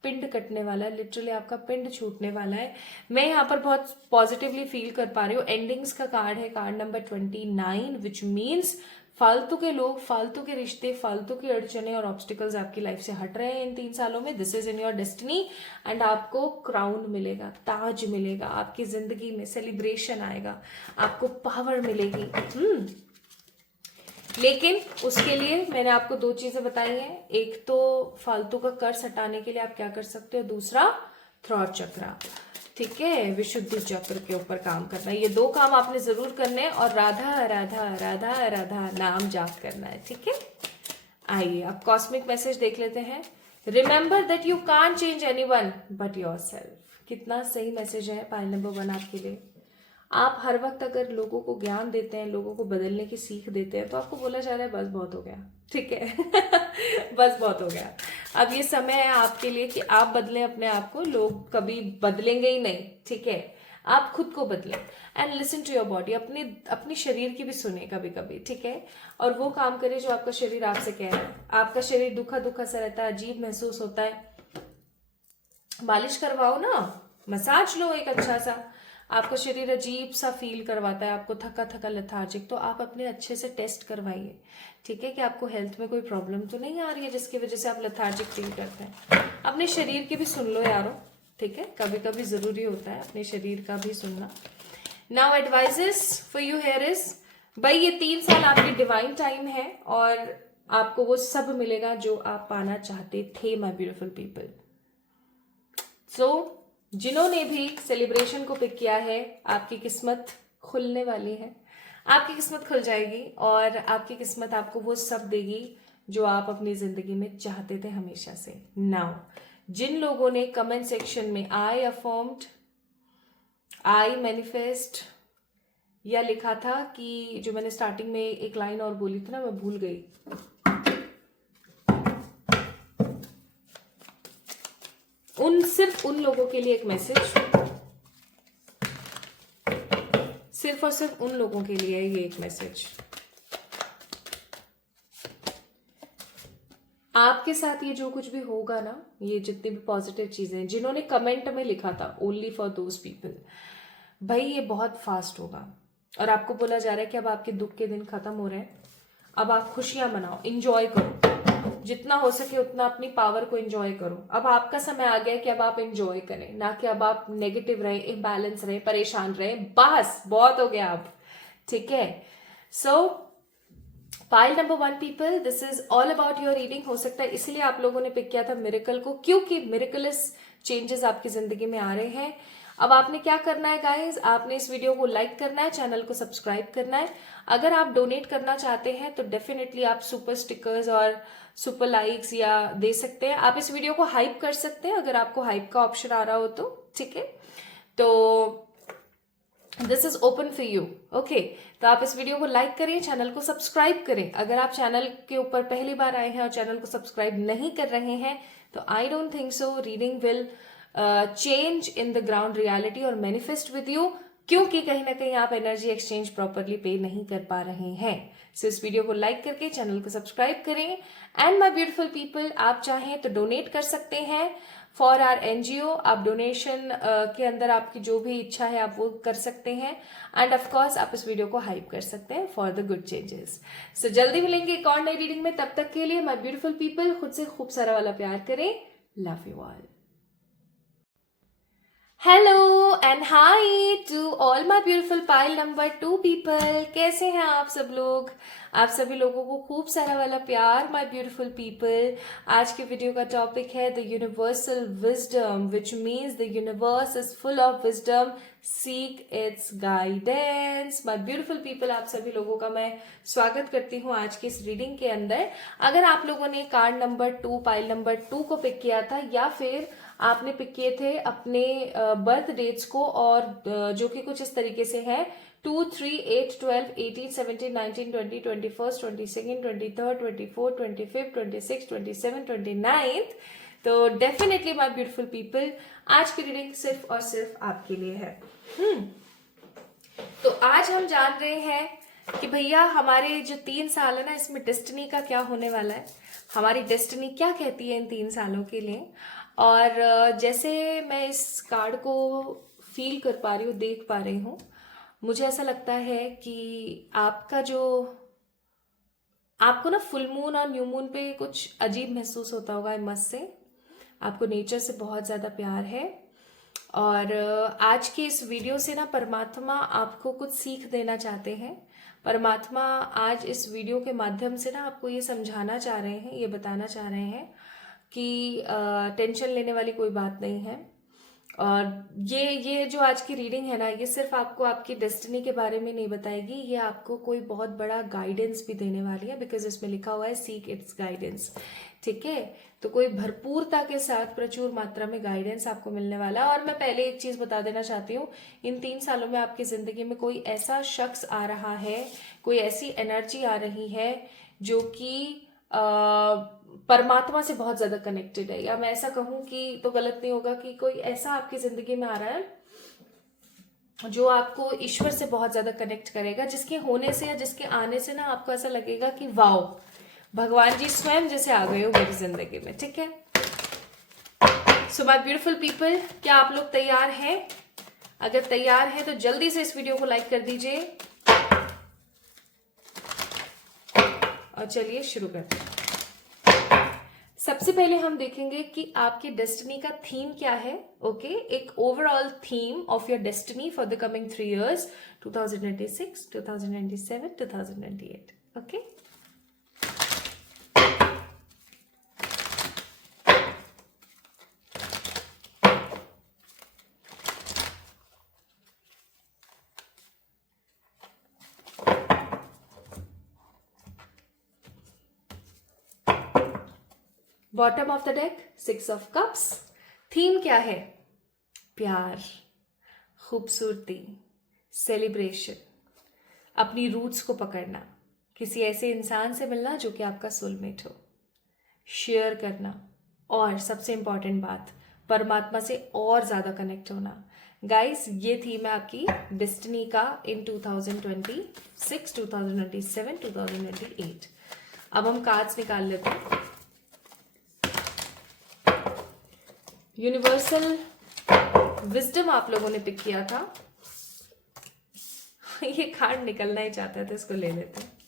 पिंड कटने वाला है, लिटरली आपका पिंड छूटने वाला है। मैं यहाँ पर बहुत पॉजिटिवली फील कर पा रही हूँ। एंडिंग्स का कार्ड है, कार्ड नंबर 29, विच मीन्स फालतू के लोग, फालतू के रिश्ते, फालतू की अड़चने और ऑब्स्टिकल्स आपकी लाइफ से हट रहे हैं इन 3 सालों में। This is in your destiny and आपको क्राउन मिलेगा, ताज मिलेगा, आपकी जिंदगी में सेलिब्रेशन आएगा, आपको पावर मिलेगी। लेकिन उसके लिए मैंने आपको 2 चीजें बताई हैं। एक तो फालतू का कर्ज हटाने के लिए आप क्या कर सकते हो, दूसरा थ्रॉट चक्र, ठीक है, विशुद्धि चक्र के ऊपर काम करना है। ये 2 काम आपने जरूर करने हैं और राधा राधा राधा राधा नाम जाप करना है, ठीक है। आइए अब कॉस्मिक मैसेज देख लेते हैं। Remember that you can't change anyone but yourself. कितना सही मैसेज है पाइल नंबर 1 आपके लिए। आप हर वक्त अगर लोगों को ज्ञान देते हैं, लोगों को बदलने की सीख देते हैं, तो आपको बोला जा रहा है बस बहुत हो गया, ठीक है। बस बहुत हो गया। अब ये समय है आपके लिए कि आप बदलें अपने आप को, लोग कभी बदलेंगे ही नहीं, ठीक है। आप खुद को बदलें and listen to your body. अपनी शरीर की भी सुने कभी कभी, ठीक है, और वो काम करें जो आपका शरीर आपसे कह रहा है। आपका शरीर दुखा दुखा सा रहता है, अजीब महसूस होता है, मालिश करवाओ ना, मसाज लो एक अच्छा सा। आपका शरीर अजीब सा फील करवाता है, आपको थका थका लेथार्जिक, तो आप अपने अच्छे से टेस्ट करवाइए, ठीक है, कि आपको हेल्थ में कोई प्रॉब्लम तो नहीं आ रही है जिसकी वजह से आप लेथार्जिक फील करते हैं। अपने शरीर की भी सुन लो यारो, ठीक है, कभी कभी जरूरी होता है अपने शरीर का भी सुनना। Now advises for you here is, भाई ये 3 साल आपकी डिवाइन टाइम है और आपको वो सब मिलेगा जो आप पाना चाहते थे माय ब्यूटीफुल पीपल। सो जिन्होंने भी सेलिब्रेशन को पिक किया है, आपकी किस्मत खुलने वाली है, आपकी किस्मत खुल जाएगी और आपकी किस्मत आपको वो सब देगी जो आप अपनी जिंदगी में चाहते थे हमेशा से। नाउ जिन लोगों ने कमेंट सेक्शन में आई अफर्म्ड, आई मैनिफेस्ट या लिखा था, कि जो मैंने स्टार्टिंग में एक लाइन और बोली थी ना, मैं भूल गई, सिर्फ उन लोगों के लिए एक मैसेज, सिर्फ और सिर्फ उन लोगों के लिए ये एक मैसेज। आपके साथ ये जो कुछ भी होगा ना, ये जितनी भी पॉजिटिव चीजें, जिन्होंने कमेंट में लिखा था, ओनली फॉर दोज पीपल, भाई ये बहुत फास्ट होगा। और आपको बोला जा रहा है कि अब आपके दुख के दिन खत्म हो रहे हैं, अब आप खुशियां मनाओ, इंजॉय करो, जितना हो सके उतना अपनी पावर को इंजॉय करो। अब आपका समय आ गया है कि अब आप इंजॉय करें, ना कि अब आप नेगेटिव रहे, इम्बैलेंस रहे, परेशान रहे। बस बहुत हो गया अब, ठीक है। सो pile number 1 people, this is all about your reading. हो सकता है इसलिए आप लोगों ने पिक किया था मिरेकल को, क्योंकि मिरेकलस चेंजेस आपकी जिंदगी में आ रहे हैं। अब आपने क्या करना है गाइज, आपने इस वीडियो को लाइक करना है, चैनल को सब्सक्राइब करना है। अगर आप डोनेट करना चाहते हैं तो डेफिनेटली आप सुपर स्टिकर्स और सुपर लाइक्स या दे सकते हैं। आप इस वीडियो को हाइप कर सकते हैं अगर आपको हाइप का ऑप्शन आ रहा हो तो, ठीक है। तो this is open for you, okay. तो आप इस वीडियो को लाइक करें, चैनल को सब्सक्राइब करें। अगर आप चैनल के ऊपर पहली बार आए हैं और चैनल को सब्सक्राइब नहीं कर रहे हैं तो I don't think so reading will change in the ground reality और मैनिफेस्ट विद यू, क्योंकि कहीं ना कहीं आप एनर्जी एक्सचेंज प्रॉपरली पे नहीं कर पा रहे हैं। सो इस वीडियो को लाइक करके चैनल को सब्सक्राइब करें। एंड माय ब्यूटीफुल पीपल, आप चाहें तो डोनेट कर सकते हैं फॉर आर एनजीओ। आप डोनेशन के अंदर आपकी जो भी इच्छा है आप वो कर सकते हैं। एंड ऑफ कोर्स आप इस वीडियो को हाइप कर सकते हैं फॉर द गुड चेंजेस। सो जल्दी मिलेंगे एक और नई रीडिंग में, तब तक के लिए माय ब्यूटीफुल पीपल खुद से खूब सारा वाला प्यार करें। Love you all. Hello and hi to all my beautiful pile number 2 people. कैसे हैं आप सब लोग? आप सभी लोगों को खूब सारा वाला प्यार माय ब्यूटीफुल पीपल। आज के वीडियो का टॉपिक है the universal wisdom, which means the universe is full of wisdom, seek it's guidance. My beautiful people, आप सभी लोगों का मैं स्वागत करती हूँ आज की इस रीडिंग के अंदर। अगर आप लोगों ने कार्ड नंबर 2 पाइल नंबर 2 को पिक किया था, या फिर आपने पिक किए थे अपने बर्थ डेट्स को, और जो कि कुछ इस तरीके से है 2, 3, 8, 12, 18, 17, 19, 20, 21, 22, 23, 24, 25, 26, 27, 29, तो डेफिनेटली माय ब्यूटीफुल पीपल आज की रीडिंग सिर्फ और सिर्फ आपके लिए है। तो आज हम जान रहे हैं कि भैया हमारे जो 3 साल है ना, इसमें डेस्टिनी का क्या होने वाला है, हमारी डेस्टिनी क्या कहती है इन 3 सालों के लिए। और जैसे मैं इस कार्ड को फील कर पा रही हूँ, देख पा रही हूँ, मुझे ऐसा लगता है कि आपको ना फुल मून और न्यू मून पे कुछ अजीब महसूस होता होगा। आई मस्ट से आपको नेचर से बहुत ज़्यादा प्यार है। और आज के इस वीडियो से ना परमात्मा आपको कुछ सीख देना चाहते हैं। परमात्मा आज इस वीडियो के माध्यम से ना आपको ये समझाना चाह रहे हैं, ये बताना चाह रहे हैं कि टेंशन लेने वाली कोई बात नहीं है। और ये जो आज की रीडिंग है ना, ये सिर्फ आपको आपकी डेस्टिनी के बारे में नहीं बताएगी, ये आपको कोई बहुत बड़ा गाइडेंस भी देने वाली है, बिकॉज इसमें लिखा हुआ है सीक इट्स गाइडेंस, ठीक है। तो कोई भरपूरता के साथ प्रचुर मात्रा में गाइडेंस आपको मिलने वाला है। और मैं पहले एक चीज बता देना चाहती हूँ, इन 3 सालों में आपकी जिंदगी में कोई ऐसा शख्स आ रहा है, कोई ऐसी एनर्जी आ रही है जो कि परमात्मा से बहुत ज्यादा कनेक्टेड है, या मैं ऐसा कहूं कि तो गलत नहीं होगा कि कोई ऐसा आपकी जिंदगी में आ रहा है जो आपको ईश्वर से बहुत ज्यादा कनेक्ट करेगा, जिसके होने से या जिसके आने से ना आपको ऐसा लगेगा कि वाओ, भगवान जी स्वयं जैसे आ गए हो मेरी जिंदगी में, ठीक है। सो माय ब्यूटीफुल पीपल, क्या आप लोग तैयार हैं? अगर तैयार हैं तो जल्दी से इस वीडियो को लाइक कर दीजिए और चलिए शुरू करते हैं। सबसे पहले हम देखेंगे कि आपकी डेस्टिनी का थीम क्या है, ओके। एक overall theme of your destiny for the coming 3 years, 2026, 2027, 2028, okay. Bottom of the deck 6 of cups। Theme क्या है? प्यार, खूबसूरती, सेलिब्रेशन, अपनी रूट्स को पकड़ना, किसी ऐसे इंसान से मिलना जो कि आपका सोलमेट हो, शेयर करना, और सबसे इंपॉर्टेंट बात, परमात्मा से और ज्यादा कनेक्ट होना। गाइस, ये थीम है आपकी डेस्टिनी का इन 2026, 2027, 2028। अब हम कार्ड्स निकाल लेते हैं। यूनिवर्सल विजडम आप लोगों ने पिक किया था, ये कार्ड निकलना ही चाहता है तो इसको ले लेते हैं।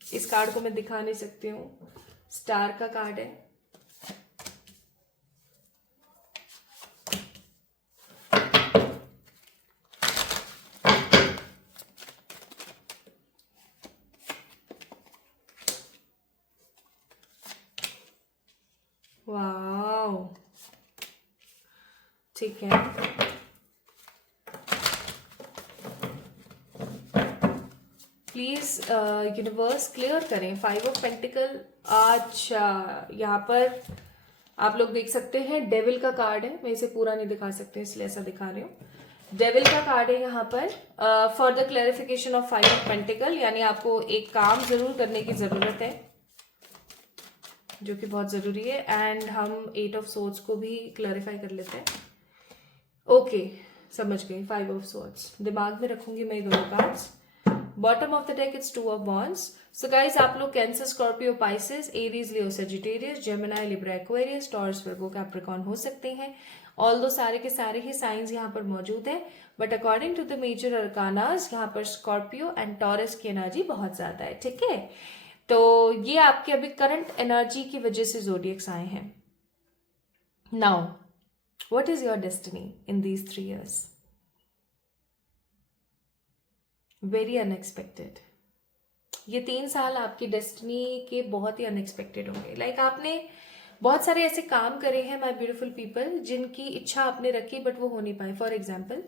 इस कार्ड को मैं दिखा नहीं सकती हूँ, स्टार का कार्ड है। वाओ, ठीक है। प्लीज यूनिवर्स क्लियर करें। 5 ऑफ पेंटिकल। अच्छा, यहाँ पर आप लोग देख सकते हैं डेविल का कार्ड है। मैं इसे पूरा नहीं दिखा सकती इसलिए ऐसा दिखा रही हूँ। डेविल का कार्ड है यहाँ पर। Further clarification of 5 of pentacle, यानी आपको एक काम जरूर करने की जरूरत है जो कि बहुत जरूरी है। एंड हम 8 ऑफ सोर्ड्स को भी क्लैरिफाई कर लेते हैं। ओके, समझ गई। 5 ऑफ सोर्ड्स दिमाग में रखूंगी मैं दोनों cards. Bottom of the deck it's 2 of wands. So guys, आप लोग Cancer, Scorpio, Pisces, Aries, Leo, Sagittarius, Gemini, Libra, Aquarius, Taurus, Virgo, Capricorn हो सकते हैं। ऑल दो सारे के सारे ही साइंस यहाँ पर मौजूद है, but according to the major arcanas यहाँ पर स्कॉर्पियो एंड टॉरस की एनर्जी बहुत ज्यादा है। ठीक है, तो ये आपके अभी करंट एनर्जी की वजह से जोडियक्स आए हैं। Now what is your destiny in these 3 years? Very unexpected. ये 3 साल आपकी डेस्टिनी के बहुत ही अनएक्सपेक्टेड होंगे। लाइक आपने बहुत सारे ऐसे काम करे हैं माय ब्यूटीफुल पीपल जिनकी इच्छा आपने रखी बट वो हो नहीं पाई। फॉर एग्जाम्पल,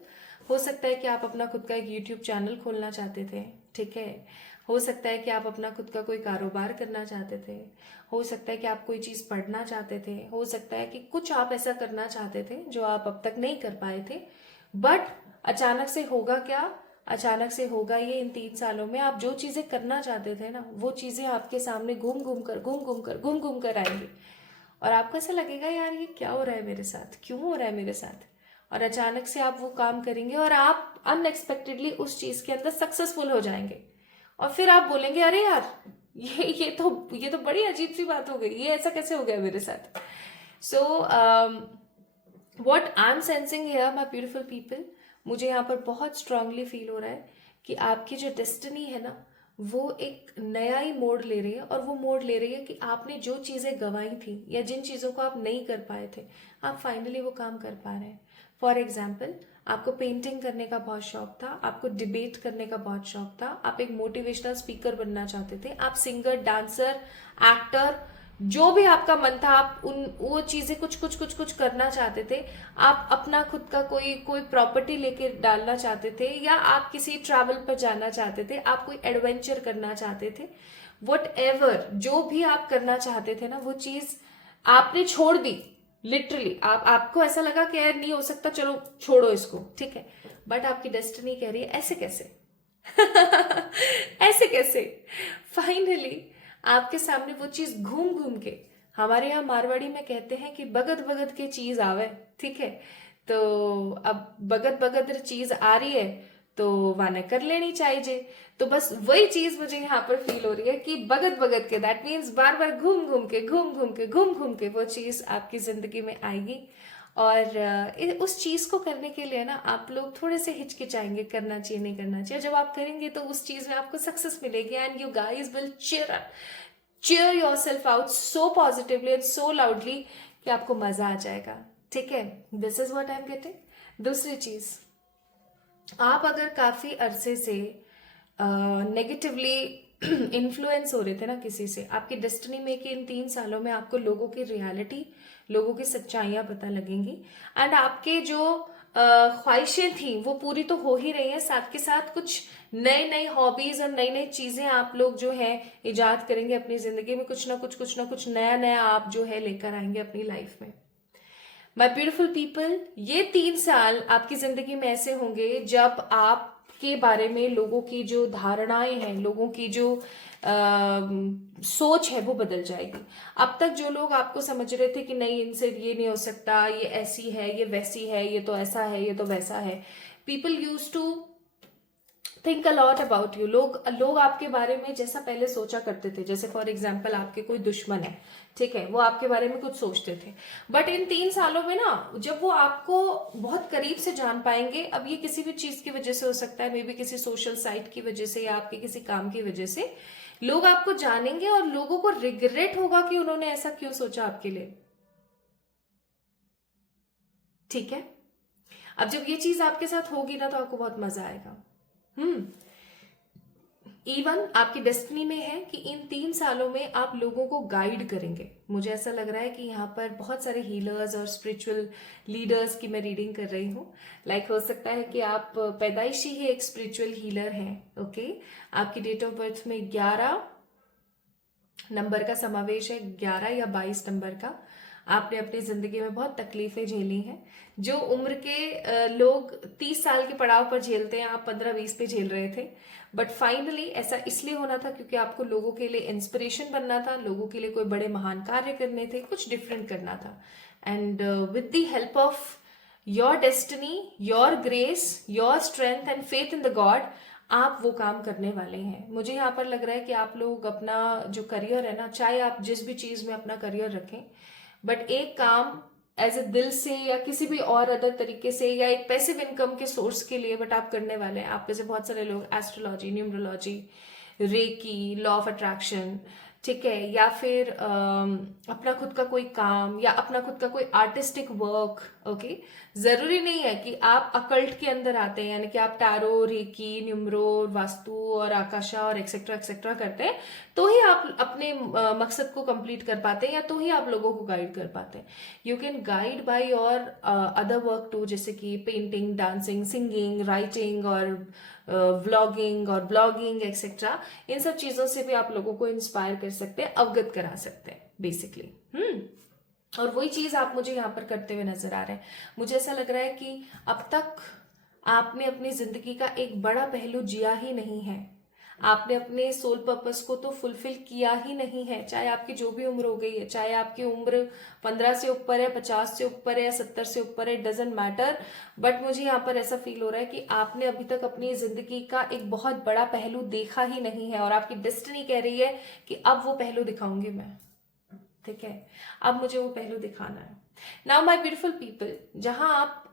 हो सकता है कि आप अपना खुद का एक यूट्यूब चैनल खोलना चाहते थे। ठीक है, हो सकता है कि आप अपना खुद का कोई कारोबार करना चाहते थे। हो सकता है कि आप कोई चीज पढ़ना चाहते थे। हो सकता है कि कुछ आप ऐसा करना चाहते थे जो आप अब तक नहीं कर पाए थे, बट अचानक से होगा क्या? अचानक से होगा ये इन 3 सालों में आप जो चीजें करना चाहते थे ना, वो चीजें आपके सामने घूम घूम कर आएंगी और आपको ऐसा लगेगा यार ये क्या हो रहा है मेरे साथ, क्यों हो रहा है मेरे साथ। और अचानक से आप वो काम करेंगे और आप अनएक्सपेक्टेडली उस चीज के अंदर सक्सेसफुल हो जाएंगे और फिर आप बोलेंगे अरे यार ये तो बड़ी अजीब सी बात हो गई, ये ऐसा कैसे हो गया मेरे साथ। So what I am sensing here my beautiful people, मुझे यहाँ पर बहुत स्ट्रांगली फील हो रहा है कि आपकी जो डेस्टिनी है ना, वो एक नया ही मोड़ ले रही है। और वो मोड़ ले रही है कि आपने जो चीजें गंवाई थी या जिन चीजों को आप नहीं कर पाए थे, आप फाइनली वो काम कर पा रहे हैं। फॉर एग्जाम्पल, आपको पेंटिंग करने का बहुत शौक था, आपको डिबेट करने का बहुत शौक था, आप एक मोटिवेशनल स्पीकर बनना चाहते थे, आप सिंगर, डांसर, एक्टर, जो भी आपका मन था, आप वो चीजें कुछ करना चाहते थे। आप अपना खुद का कोई प्रॉपर्टी लेके डालना चाहते थे, या आप किसी ट्रैवल पर जाना चाहते थे, आप कोई एडवेंचर करना चाहते थे। वट जो भी आप करना चाहते थे ना, वो चीज आपने छोड़ दी। लिटरली आपको ऐसा लगा कि यार नहीं हो सकता, चलो छोड़ो इसको, ठीक है। बट आपकी डेस्टिनी कह रही है ऐसे कैसे ऐसे कैसे। फाइनली आपके सामने वो चीज घूम घूम के, हमारे यहाँ मारवाड़ी में कहते हैं कि बगद बगद के चीज आवे, ठीक है। तो अब बगद बगद चीज आ रही है तो वाने कर लेनी चाहिए। तो बस वही चीज मुझे यहाँ पर फील हो रही है कि बगद बगद के, दैट मीन्स बार बार घूम घूम के वो चीज आपकी जिंदगी में आएगी। और उस चीज को करने के लिए ना आप लोग थोड़े से हिचकिचाएंगे, करना चाहिए नहीं करना चाहिए। जब आप करेंगे तो उस चीज में आपको सक्सेस मिलेगी and you guys will cheer yourself out so positively and so loudly कि आपको मजा आ जाएगा, ठीक है। This is what I am getting. दूसरी चीज, आप अगर काफी अरसे से नेगेटिवली इन्फ्लुएंस हो रहे थे ना किसी से, आपकी डेस्टिनी में कि इन 3 सालों में आपको लोगों की रियलिटी, लोगों की सच्चाइयां पता लगेंगी एंड आपके जो ख्वाहिशें थी वो पूरी तो हो ही रही है, साथ के साथ कुछ नई नई हॉबीज और नई नई चीजें आप लोग जो है इजाद करेंगे अपनी जिंदगी में। कुछ ना कुछ नया नया आप जो है लेकर आएंगे अपनी लाइफ में। माय ब्यूटीफुल पीपल, ये 3 साल आपकी जिंदगी में ऐसे होंगे जब आपके बारे में लोगों की जो धारणाएं हैं, लोगों की जो सोच है वो बदल जाएगी। अब तक जो लोग आपको समझ रहे थे कि नहीं इनसे ये नहीं हो सकता, ये ऐसी है, ये वैसी है, ये तो ऐसा है, ये तो वैसा है, people used to think a lot about you. लोग आपके बारे में जैसा पहले सोचा करते थे, जैसे फॉर एग्जाम्पल आपके कोई दुश्मन है, ठीक है, वो आपके बारे में कुछ सोचते थे, बट इन 3 सालों में ना जब वो आपको बहुत करीब से जान पाएंगे, अब ये किसी भी चीज की वजह से हो सकता है, मे बी किसी सोशल साइट की वजह से या आपके किसी काम की वजह से, लोग आपको जानेंगे और लोगों को रिग्रेट होगा कि उन्होंने ऐसा क्यों सोचा आपके लिए। ठीक है, अब जब ये चीज आपके साथ होगी ना तो आपको बहुत मजा आएगा। इवन आपकी डेस्टिनी में है कि इन 3 सालों में आप लोगों को गाइड करेंगे। मुझे ऐसा लग रहा है कि यहाँ पर बहुत सारे हीलर्स और स्पिरिचुअल लीडर्स की मैं रीडिंग कर रही हूँ। लाइक हो सकता है कि आप पैदाइशी ही एक स्पिरिचुअल हीलर हैं। ओके, आपकी डेट ऑफ बर्थ में 11 नंबर का समावेश है, 11 या 22 नंबर का। आपने अपनी जिंदगी में बहुत तकलीफें झेली हैं। जो उम्र के लोग 30 साल के पड़ाव पर झेलते हैं, आप 15-20 पे झेल रहे थे, बट फाइनली ऐसा इसलिए होना था क्योंकि आपको लोगों के लिए इंस्पिरेशन बनना था, लोगों के लिए कोई बड़े महान कार्य करने थे, कुछ डिफरेंट करना था। And with the help of your destiny, your grace, your strength and faith in the God, आप वो काम करने वाले हैं। मुझे यहाँ पर लग रहा है कि आप लोग अपना जो करियर है ना, चाहे आप जिस भी चीज में अपना करियर रखें, बट एक काम एज ए दिल से या किसी भी और अदर तरीके से या एक पैसिव इनकम के सोर्स के लिए बट आप करने वाले हैं। आप में से बहुत सारे लोग astrology, numerology, reiki, law of attraction, ठीक है, या फिर अपना खुद का कोई काम या अपना खुद का कोई आर्टिस्टिक वर्क। ओके, जरूरी नहीं है कि आप अकल्ट के अंदर आते हैं, यानी कि आप टैरो, रेकी, न्यूमरो, वास्तु और आकाशा और एक्सेट्रा एक्सेट्रा करते हैं तो ही आप अपने मकसद को कंप्लीट कर पाते हैं या तो ही आप लोगों को गाइड कर पाते हैं। You can guide by your other work too, जैसे कि पेंटिंग, डांसिंग, सिंगिंग, राइटिंग और व्लॉगिंग और ब्लॉगिंग एक्सेट्रा। इन सब चीजों से भी आप लोगों को इंस्पायर कर सकते हैं, अवगत करा सकते हैं बेसिकली। और वही चीज आप मुझे यहाँ पर करते हुए नजर आ रहे हैं। मुझे ऐसा लग रहा है कि अब तक आपने अपनी जिंदगी का एक बड़ा पहलू जिया ही नहीं है, आपने अपने सोल पर्पस को तो फुलफिल किया ही नहीं है। चाहे आपकी जो भी उम्र हो गई है, चाहे आपकी उम्र 15 से ऊपर है, 50 से ऊपर है या 70 से ऊपर है, इट डजेंट मैटर, बट मुझे यहाँ पर ऐसा फील हो रहा है कि आपने अभी तक अपनी जिंदगी का एक बहुत बड़ा पहलू देखा ही नहीं है और आपकी डेस्टिनी कह रही है कि अब वो पहलू दिखाऊंगी मैं। ठीक है, अब मुझे वो पहलू दिखाना है। नाउ माय ब्यूटीफुल पीपल, जहां आप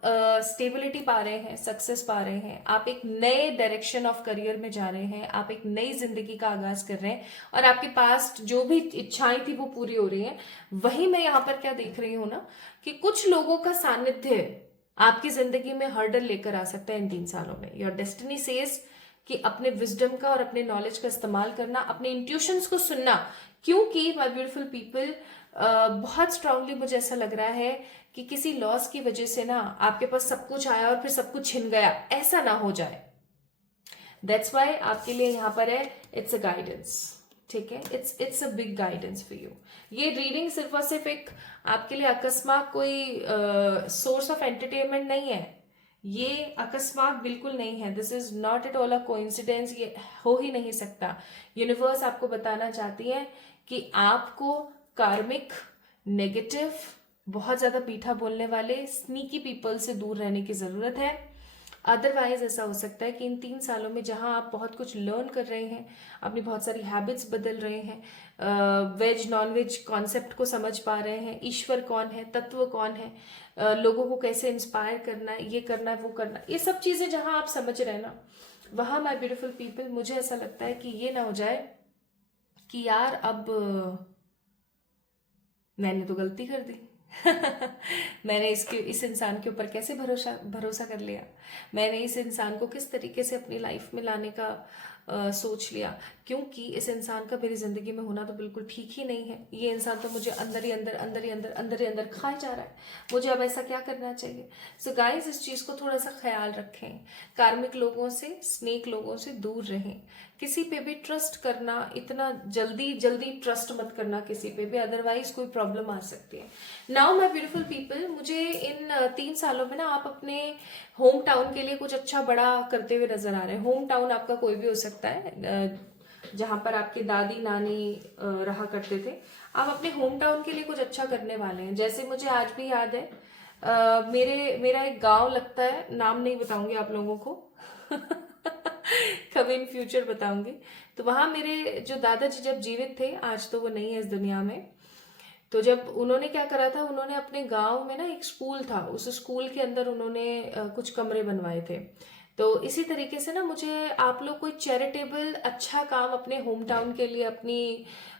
स्टेबिलिटी पा रहे हैं, सक्सेस पा रहे हैं, आप एक नए डायरेक्शन ऑफ करियर में जा रहे हैं, आप एक नई जिंदगी का आगाज कर रहे हैं और आपकी पास्ट जो भी इच्छाएं थी वो पूरी हो रही हैं। वही मैं यहाँ पर क्या देख रही हूँ ना, कि कुछ लोगों का सानिध्य आपकी जिंदगी में हर्डल लेकर आ सकता है इन 3 सालों में। योर डेस्टिनी सेज कि अपने विजडम का और अपने नॉलेज का इस्तेमाल करना, अपने इंट्यूशंस को सुनना, क्योंकि माय ब्यूटीफुल पीपल बहुत स्ट्रांगली मुझे ऐसा लग रहा है कि किसी लॉस की वजह से ना आपके पास सब कुछ आया और फिर सब कुछ छिन गया, ऐसा ना हो जाए। दैट्स वाई आपके लिए यहाँ पर है, इट्स अ गाइडेंस। ठीक है, it's a big guidance for you. ये रीडिंग सिर्फ और सिर्फ एक आपके लिए अकस्मात कोई सोर्स ऑफ एंटरटेनमेंट नहीं है, ये अकस्मात बिल्कुल नहीं है। This is not at all a coincidence, ये हो ही नहीं सकता। यूनिवर्स आपको बताना चाहती है कि आपको कार्मिक, नेगेटिव, बहुत ज्यादा मीठा बोलने वाले स्नीकी पीपल से दूर रहने की जरूरत है। अदरवाइज ऐसा हो सकता है कि इन 3 सालों में जहां आप बहुत कुछ लर्न कर रहे हैं, अपनी बहुत सारी हैबिट्स बदल रहे हैं, वेज नॉन वेज कॉन्सेप्ट को समझ पा रहे हैं, ईश्वर कौन है, तत्व कौन है, लोगों को कैसे इंस्पायर करना है, ये करना है, वो करना है, ये सब चीजें जहां आप समझ रहे हैं ना, वहां माय ब्यूटीफुल पीपल मुझे ऐसा लगता है कि ये ना हो जाए कि यार अब मैंने तो गलती कर दी। मैंने इस इंसान के ऊपर कैसे भरोसा भरोसा कर लिया, मैंने इस इंसान को किस तरीके से अपनी लाइफ में लाने का सोच लिया, क्योंकि इस इंसान का मेरी जिंदगी में होना तो बिल्कुल ठीक ही नहीं है। ये इंसान तो मुझे अंदर ही अंदर अंदर ही अंदर अंदर ही अंदर खाए जा रहा है, मुझे अब ऐसा क्या करना चाहिए। सो गाइस, इस चीज को थोड़ा सा ख्याल रखें। कार्मिक लोगों से, स्नेक लोगों से दूर रहें। किसी पे भी ट्रस्ट करना, इतना जल्दी जल्दी ट्रस्ट मत करना किसी पे भी, अदरवाइज कोई प्रॉब्लम आ सकती है। नाउ माय ब्यूटीफुल पीपल, मुझे इन 3 सालों में ना आप अपने होम टाउन के लिए कुछ अच्छा बड़ा करते हुए नजर आ रहे हैं। होम टाउन आपका कोई भी हो सकता है, जहां पर आपके दादी नानी रहा करते थे। आप अपने होम टाउन के लिए कुछ अच्छा करने वाले हैं। जैसे मुझे आज भी याद है, मेरा एक गांव लगता है, नाम नहीं बताऊंगी आप लोगों को। कभी इन फ्यूचर बताऊंगी। तो वहां मेरे जो दादाजी जब जीवित थे, आज तो वो नहीं है इस दुनिया में, तो जब उन्होंने क्या करा था, उन्होंने अपने गांव में ना एक स्कूल था, उस स्कूल के अंदर उन्होंने कुछ कमरे बनवाए थे। तो इसी तरीके से ना मुझे आप लोग कोई चैरिटेबल अच्छा काम अपने होम टाउन के लिए,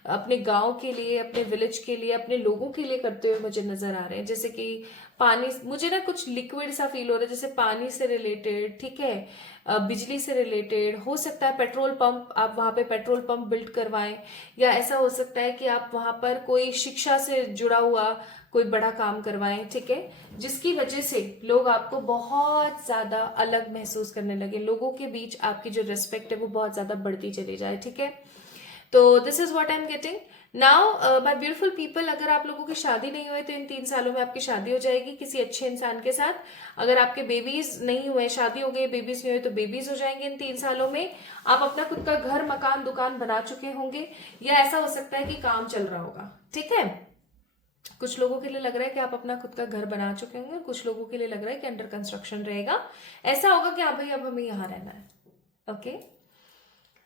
अपने गांव के लिए, अपने विलेज के लिए, अपने लोगों के लिए करते हुए मुझे नजर आ रहे हैं। जैसे कि पानी, मुझे ना कुछ लिक्विड सा फील हो रहा है, जैसे पानी से रिलेटेड, ठीक है, बिजली से रिलेटेड हो सकता है, पेट्रोल पंप, आप वहां पे पेट्रोल पंप बिल्ड करवाएं, या ऐसा हो सकता है कि आप वहां पर कोई शिक्षा से जुड़ा हुआ कोई बड़ा काम करवाएं, ठीक है, जिसकी वजह से लोग आपको बहुत ज्यादा अलग महसूस करने लगे, लोगों के बीच आपकी जो रिस्पेक्ट है वो बहुत ज्यादा बढ़ती चली जाए, ठीक है। तो this is what I am getting now my beautiful people. अगर आप लोगों की शादी नहीं हुई तो इन 3 सालों में आपकी शादी हो जाएगी किसी अच्छे इंसान के साथ। अगर आपके बेबीज नहीं हुए, शादी हो गई, बेबीज नहीं हुए, तो बेबीज हो जाएंगे इन 3 सालों में। आप अपना खुद का घर, मकान, दुकान बना चुके होंगे, या ऐसा हो सकता है कि काम चल रहा होगा, ठीक है। कुछ लोगों के लिए लग रहा है कि आप अपना खुद का घर बना चुके होंगे, कुछ लोगों के लिए लग रहा है कि अंडर कंस्ट्रक्शन रहेगा। ऐसा होगा कि हाँ भाई अब हमें यहाँ रहना है, ओके।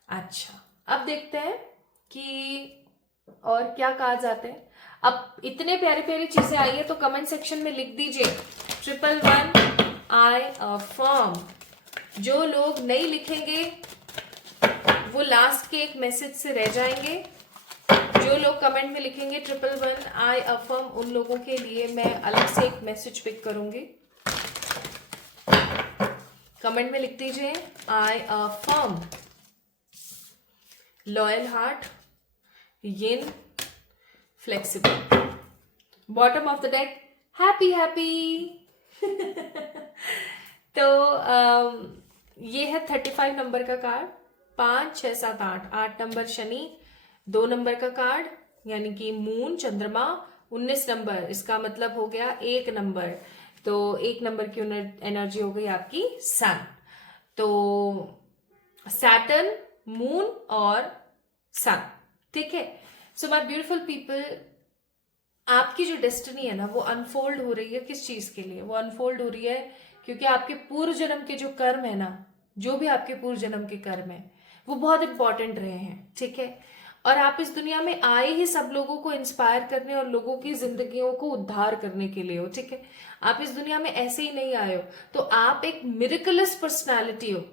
अच्छा, अब देखते हैं कि और क्या कहा जाते हैं। अब इतने प्यारी प्यारी चीजें आई है तो कमेंट सेक्शन में लिख दीजिए 111 आई अफर्म। जो लोग नहीं लिखेंगे वो लास्ट के एक मैसेज से रह जाएंगे। जो लोग कमेंट में लिखेंगे 111 आई अफर्म, उन लोगों के लिए मैं अलग से एक मैसेज पिक करूंगी। कमेंट में लिख दीजिए I affirm, loyal heart, yin, flexible, bottom of the deck, happy happy. तो ये है 35 नंबर का कार्ड, 5, 6, 7, 8, 8 नंबर शनि, 2 नंबर का कार्ड यानी कि मून, चंद्रमा, 19 नंबर, इसका मतलब हो गया 1 नंबर, तो 1 नंबर की एनर्जी हो गई आपकी सन। तो सैटर्न, मून और सन, ठीक है। सो माय ब्यूटीफुल पीपल, आपकी जो डेस्टिनी है ना वो अनफोल्ड हो रही है। किस चीज के लिए वो अनफोल्ड हो रही है? क्योंकि आपके पूर्व जन्म के जो कर्म है ना, जो भी आपके पूर्व जन्म के कर्म है वो बहुत इंपॉर्टेंट रहे हैं, ठीक है। और आप इस दुनिया में आए ही सब लोगों को इंस्पायर करने और लोगों की जिंदगियों को उद्धार करने के लिए हो, ठीक है। आप इस दुनिया में ऐसे ही नहीं आए हो, तो आप एक मिरेकलस पर्सनालिटी हो,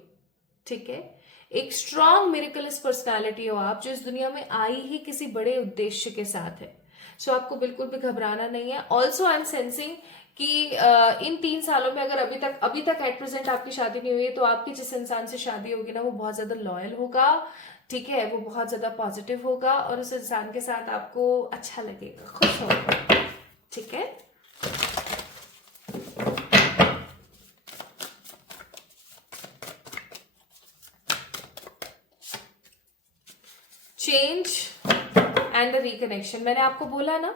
ठीक है। एक स्ट्रॉन्ग मिरेकलस पर्सनालिटी हो आप, जो इस दुनिया में आई ही किसी बड़े उद्देश्य के साथ है। सो आपको बिल्कुल भी घबराना नहीं है। ऑल्सो आई एम सेंसिंग कि इन 3 सालों में अगर अभी तक एट प्रेजेंट आपकी शादी नहीं हुई है, तो आपकी जिस इंसान से शादी होगी ना वो बहुत ज्यादा लॉयल होगा, ठीक है, वो बहुत ज्यादा पॉजिटिव होगा और उस इंसान के साथ आपको अच्छा लगेगा, खुश होगा, ठीक है। Change and the reconnection. मैंने आपको बोला ना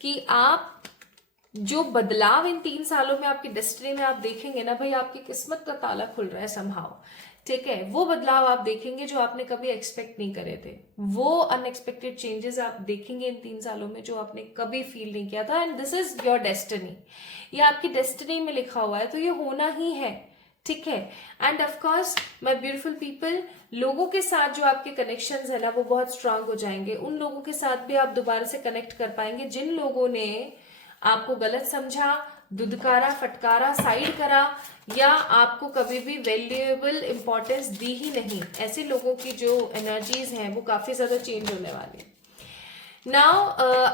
कि आप जो बदलाव इन 3 सालों में आपकी डेस्टिनी में आप देखेंगे ना भाई, आपकी किस्मत का ताला खुल रहा है समहाउ, ठीक है। वो बदलाव आप देखेंगे जो आपने कभी एक्सपेक्ट नहीं करे थे, वो अनएक्सपेक्टेड चेंजेस आप देखेंगे इन 3 सालों में जो आपने कभी फील नहीं किया था। And this is your destiny, ये आपकी डेस्टिनी में लिखा हुआ है, तो ये होना ही है, ठीक है। End of course my beautiful people, लोगों के साथ जो आपके कनेक्शंस है ना वो बहुत स्ट्रांग हो जाएंगे। उन लोगों के साथ भी आप दोबारा से कनेक्ट कर पाएंगे जिन लोगों ने आपको गलत समझा, दुदकारा, फटकारा, साइड करा, या आपको कभी भी वैल्यूएबल इंपॉर्टेंस दी ही नहीं। ऐसे लोगों की जो एनर्जीज हैं वो काफी ज्यादा चेंज होने वाली है। नाउ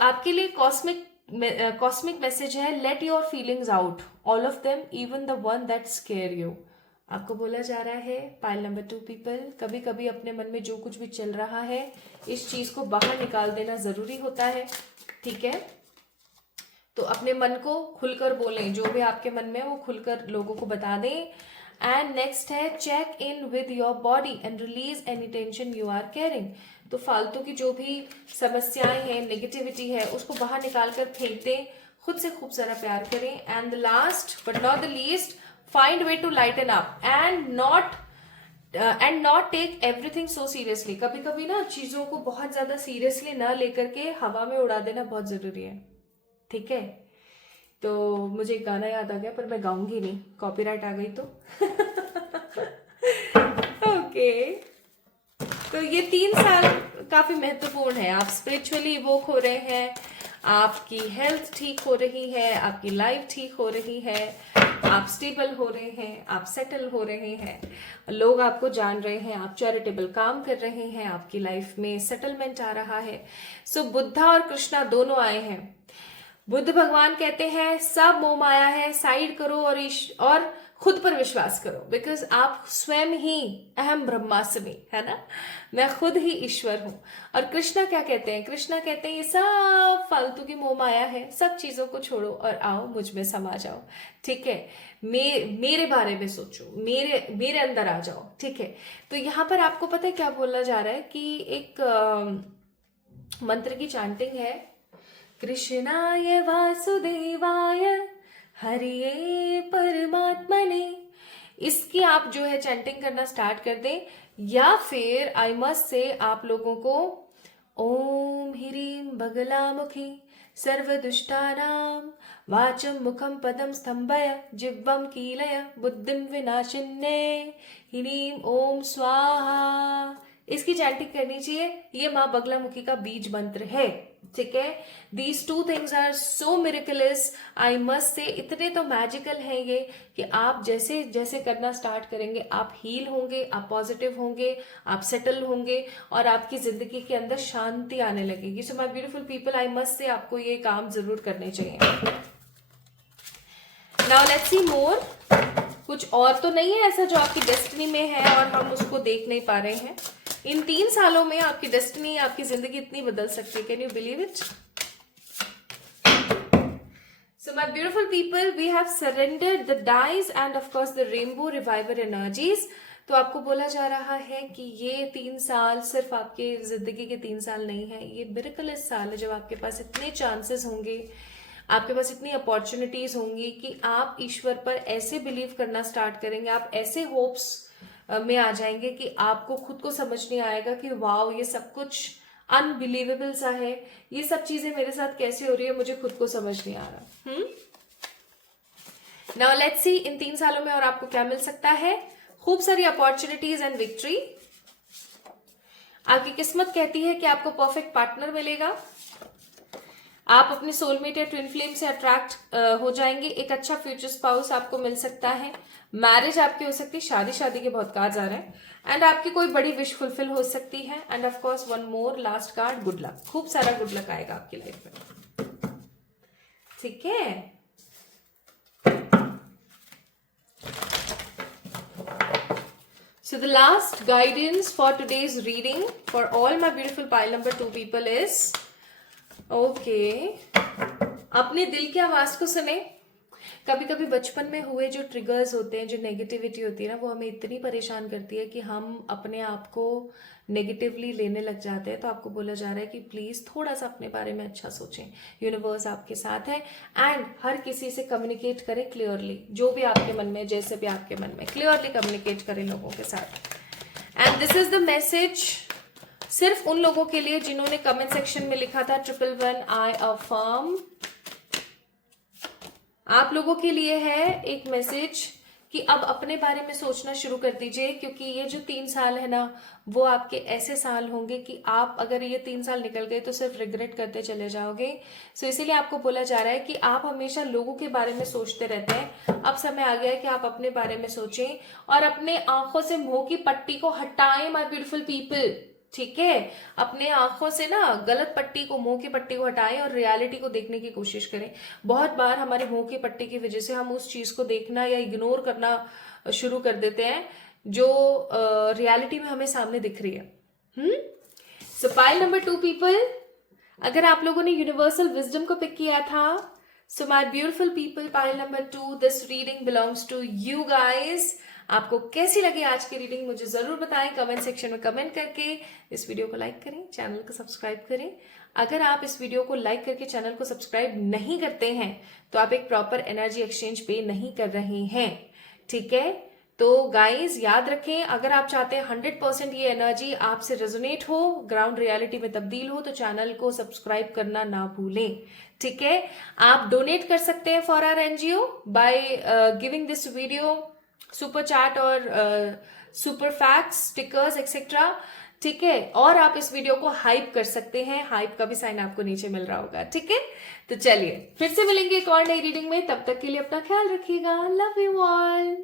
आपके लिए कॉस्मिक मैसेज है, let your feelings out, all of them, even the one that square you. आपको बोला जा रहा है पाइल नंबर 2 पीपल, कभी कभी अपने मन में जो कुछ भी चल रहा है इस चीज को बाहर निकाल देना जरूरी होता है, ठीक है। तो अपने मन को खुलकर बोलें, जो भी आपके मन में है वो खुलकर लोगों को बता दें। एंड नेक्स्ट है check in with your body and release any tension you are carrying. तो फालतू की जो भी समस्याएं हैं, नेगेटिविटी है, उसको बाहर निकाल कर फेंक दें, खुद से खूब सारा प्यार करें। And the last but not the least, find way to lighten up and not take everything so seriously. कभी कभी ना चीजों को बहुत ज्यादा सीरियसली ना लेकर के हवा में उड़ा देना बहुत जरूरी है, ठीक है। तो मुझे एक गाना याद आ गया पर मैं गाऊंगी नहीं, कॉपीराइट आ गई तो। ओके ओके, तो ये 3 साल काफी महत्वपूर्ण है। आप स्पिरिचुअली इवोक हो रहे हैं, आपकी हेल्थ ठीक हो रही है, आपकी लाइफ ठीक हो रही है, आप स्टेबल हो रहे हैं, आप सेटल हो रहे हैं, लोग आपको जान रहे हैं, आप चैरिटेबल काम कर रहे हैं, आपकी लाइफ में सेटलमेंट आ रहा है। सो बुद्धा और कृष्णा दोनों आए हैं। बुद्ध भगवान कहते हैं सब मोह माया है, साइड करो और खुद पर विश्वास करो, बिकॉज आप स्वयं ही अहम ब्रह्मास्मि है ना, मैं खुद ही ईश्वर हूं। और कृष्णा क्या कहते हैं? कृष्णा कहते हैं ये सब फालतू की मोह माया है, सब चीजों को छोड़ो और आओ मुझ में समा जाओ, ठीक है, मेरे बारे में सोचो, मेरे अंदर आ जाओ, ठीक है। तो यहाँ पर आपको पता है क्या बोला जा रहा है कि एक मंत्र की चैंटिंग है, कृष्णाय वासुदेवाय हरिये परमात्मने। इसकी आप जो है चैंटिंग करना स्टार्ट कर दें, या फिर आई मस्ट से आप लोगों को ओम ह्रीं बगलामुखी सर्वदुष्टानां वाचं मुखं पदं स्तंभय जिह्वं कीलय बुद्धिं विनाशिन्ये ह्रीं ओम स्वाहा। इसकी चैंटिंग करनी चाहिए। ये माँ बगलामुखी का बीज मंत्र है, ठीक है। These 2 things are so miraculous, I must say, इतने तो मैजिकल हैं ये कि आप जैसे जैसे करना स्टार्ट करेंगे आप हील होंगे, आप पॉजिटिव होंगे, आप सेटल होंगे और आपकी जिंदगी के अंदर शांति आने लगेगी। सो my beautiful people, I must से आपको ये काम जरूर करने चाहिए। नाउ लेट्स सी मोर। कुछ और तो नहीं है ऐसा जो आपकी डेस्टिनी में है और हम उसको देख नहीं पा रहे हैं। इन 3 सालों में आपकी डेस्टिनी, आपकी जिंदगी इतनी बदल सकती है। Can you believe it? So my beautiful people, we have surrendered the dice and of course the rainbow reviver energies. तो आपको बोला जा रहा है कि ये 3 साल सिर्फ आपके जिंदगी के 3 साल नहीं है, ये मिरेकलस साल है जब आपके पास इतने चांसेस होंगे, आपके पास इतनी अपॉर्चुनिटीज होंगी कि आप ईश्वर पर ऐसे बिलीव करना स्टार्ट करेंगे, आप ऐसे होप्स में आ जाएंगे कि आपको खुद को समझ नहीं आएगा कि वाओ ये सब कुछ अनबिलीवेबल सा है, ये सब चीजें मेरे साथ कैसे हो रही है, मुझे खुद को समझ नहीं आ रहा। नाउ लेट्स सी इन 3 सालों में और आपको क्या मिल सकता है। खूब सारी अपॉर्चुनिटीज एंड विक्ट्री। आपकी किस्मत कहती है कि आपको परफेक्ट पार्टनर मिलेगा, आप अपने सोलमेट या ट्विन फ्लेम से अट्रैक्ट हो जाएंगे, एक अच्छा फ्यूचर स्पाउस आपको मिल सकता है, मैरिज आपकी हो सकती है, शादी के बहुत कार्ड आ रहे हैं, एंड आपकी कोई बड़ी विश फुलफिल हो सकती है। End of course one more last card, good luck. खूब सारा गुड लक आएगा आपकी लाइफ में, ठीक है। So the last guidance for today's reading for all my beautiful pile number 2 people is okay, अपने दिल की आवाज को सुने। कभी कभी बचपन में हुए जो ट्रिगर्स होते हैं, जो नेगेटिविटी होती है ना, वो हमें इतनी परेशान करती है कि हम अपने आप को नेगेटिवली लेने लग जाते हैं। तो आपको बोला जा रहा है कि प्लीज थोड़ा सा अपने बारे में अच्छा सोचें, यूनिवर्स आपके साथ है, एंड हर किसी से कम्युनिकेट करें क्लियरली, जो भी आपके मन में, जैसे भी आपके मन में, क्लियरली कम्युनिकेट करें लोगों के साथ। And this is the message सिर्फ उन लोगों के लिए जिन्होंने कमेंट सेक्शन में लिखा था 111 आई अफर्म। आप लोगों के लिए है एक मैसेज कि अब अपने बारे में सोचना शुरू कर दीजिए, क्योंकि ये जो 3 साल है ना, वो आपके ऐसे साल होंगे कि आप अगर ये 3 साल निकल गए तो सिर्फ रिग्रेट करते चले जाओगे। सो इसीलिए आपको बोला जा रहा है कि आप हमेशा लोगों के बारे में सोचते रहते हैं, अब समय आ गया है कि आप अपने बारे में सोचें और अपने आंखों से मोह की पट्टी को हटाएं माय ब्यूटीफुल पीपल, ठीक है। अपने आंखों से ना गलत पट्टी को, मुंह की पट्टी को हटाएं और रियलिटी को देखने की कोशिश करें। बहुत बार हमारे मुंह की पट्टी की वजह से हम उस चीज को देखना या इग्नोर करना शुरू कर देते हैं जो रियलिटी में हमें सामने दिख रही है। सो पाइल नंबर 2 पीपल, अगर आप लोगों ने यूनिवर्सल विजडम को पिक किया था, so my beautiful people, pile number 2, this reading belongs to you guys. आपको कैसी लगी आज की रीडिंग मुझे जरूर बताएं कमेंट सेक्शन में कमेंट करके। इस वीडियो को लाइक करें, चैनल को सब्सक्राइब करें। अगर आप इस वीडियो को लाइक करके चैनल को सब्सक्राइब नहीं करते हैं तो आप एक प्रॉपर एनर्जी एक्सचेंज पे नहीं कर रहे हैं, ठीक है। तो गाइज याद रखें, अगर आप चाहते हैं 100% ये एनर्जी आपसे रेजोनेट हो, ग्राउंड रियलिटी में तब्दील हो, तो चैनल को सब्सक्राइब करना ना भूलें, ठीक है। आप डोनेट कर सकते हैं for our NGO by giving this video super chat और सुपर फैक्ट्स, स्टिकर्स एक्सेट्रा, ठीक है। और आप इस वीडियो को हाइप कर सकते हैं, हाइप का भी साइन आपको नीचे मिल रहा होगा, ठीक है। तो चलिए फिर से मिलेंगे एक और नई रीडिंग में, तब तक के लिए अपना ख्याल रखिएगा। Love you all.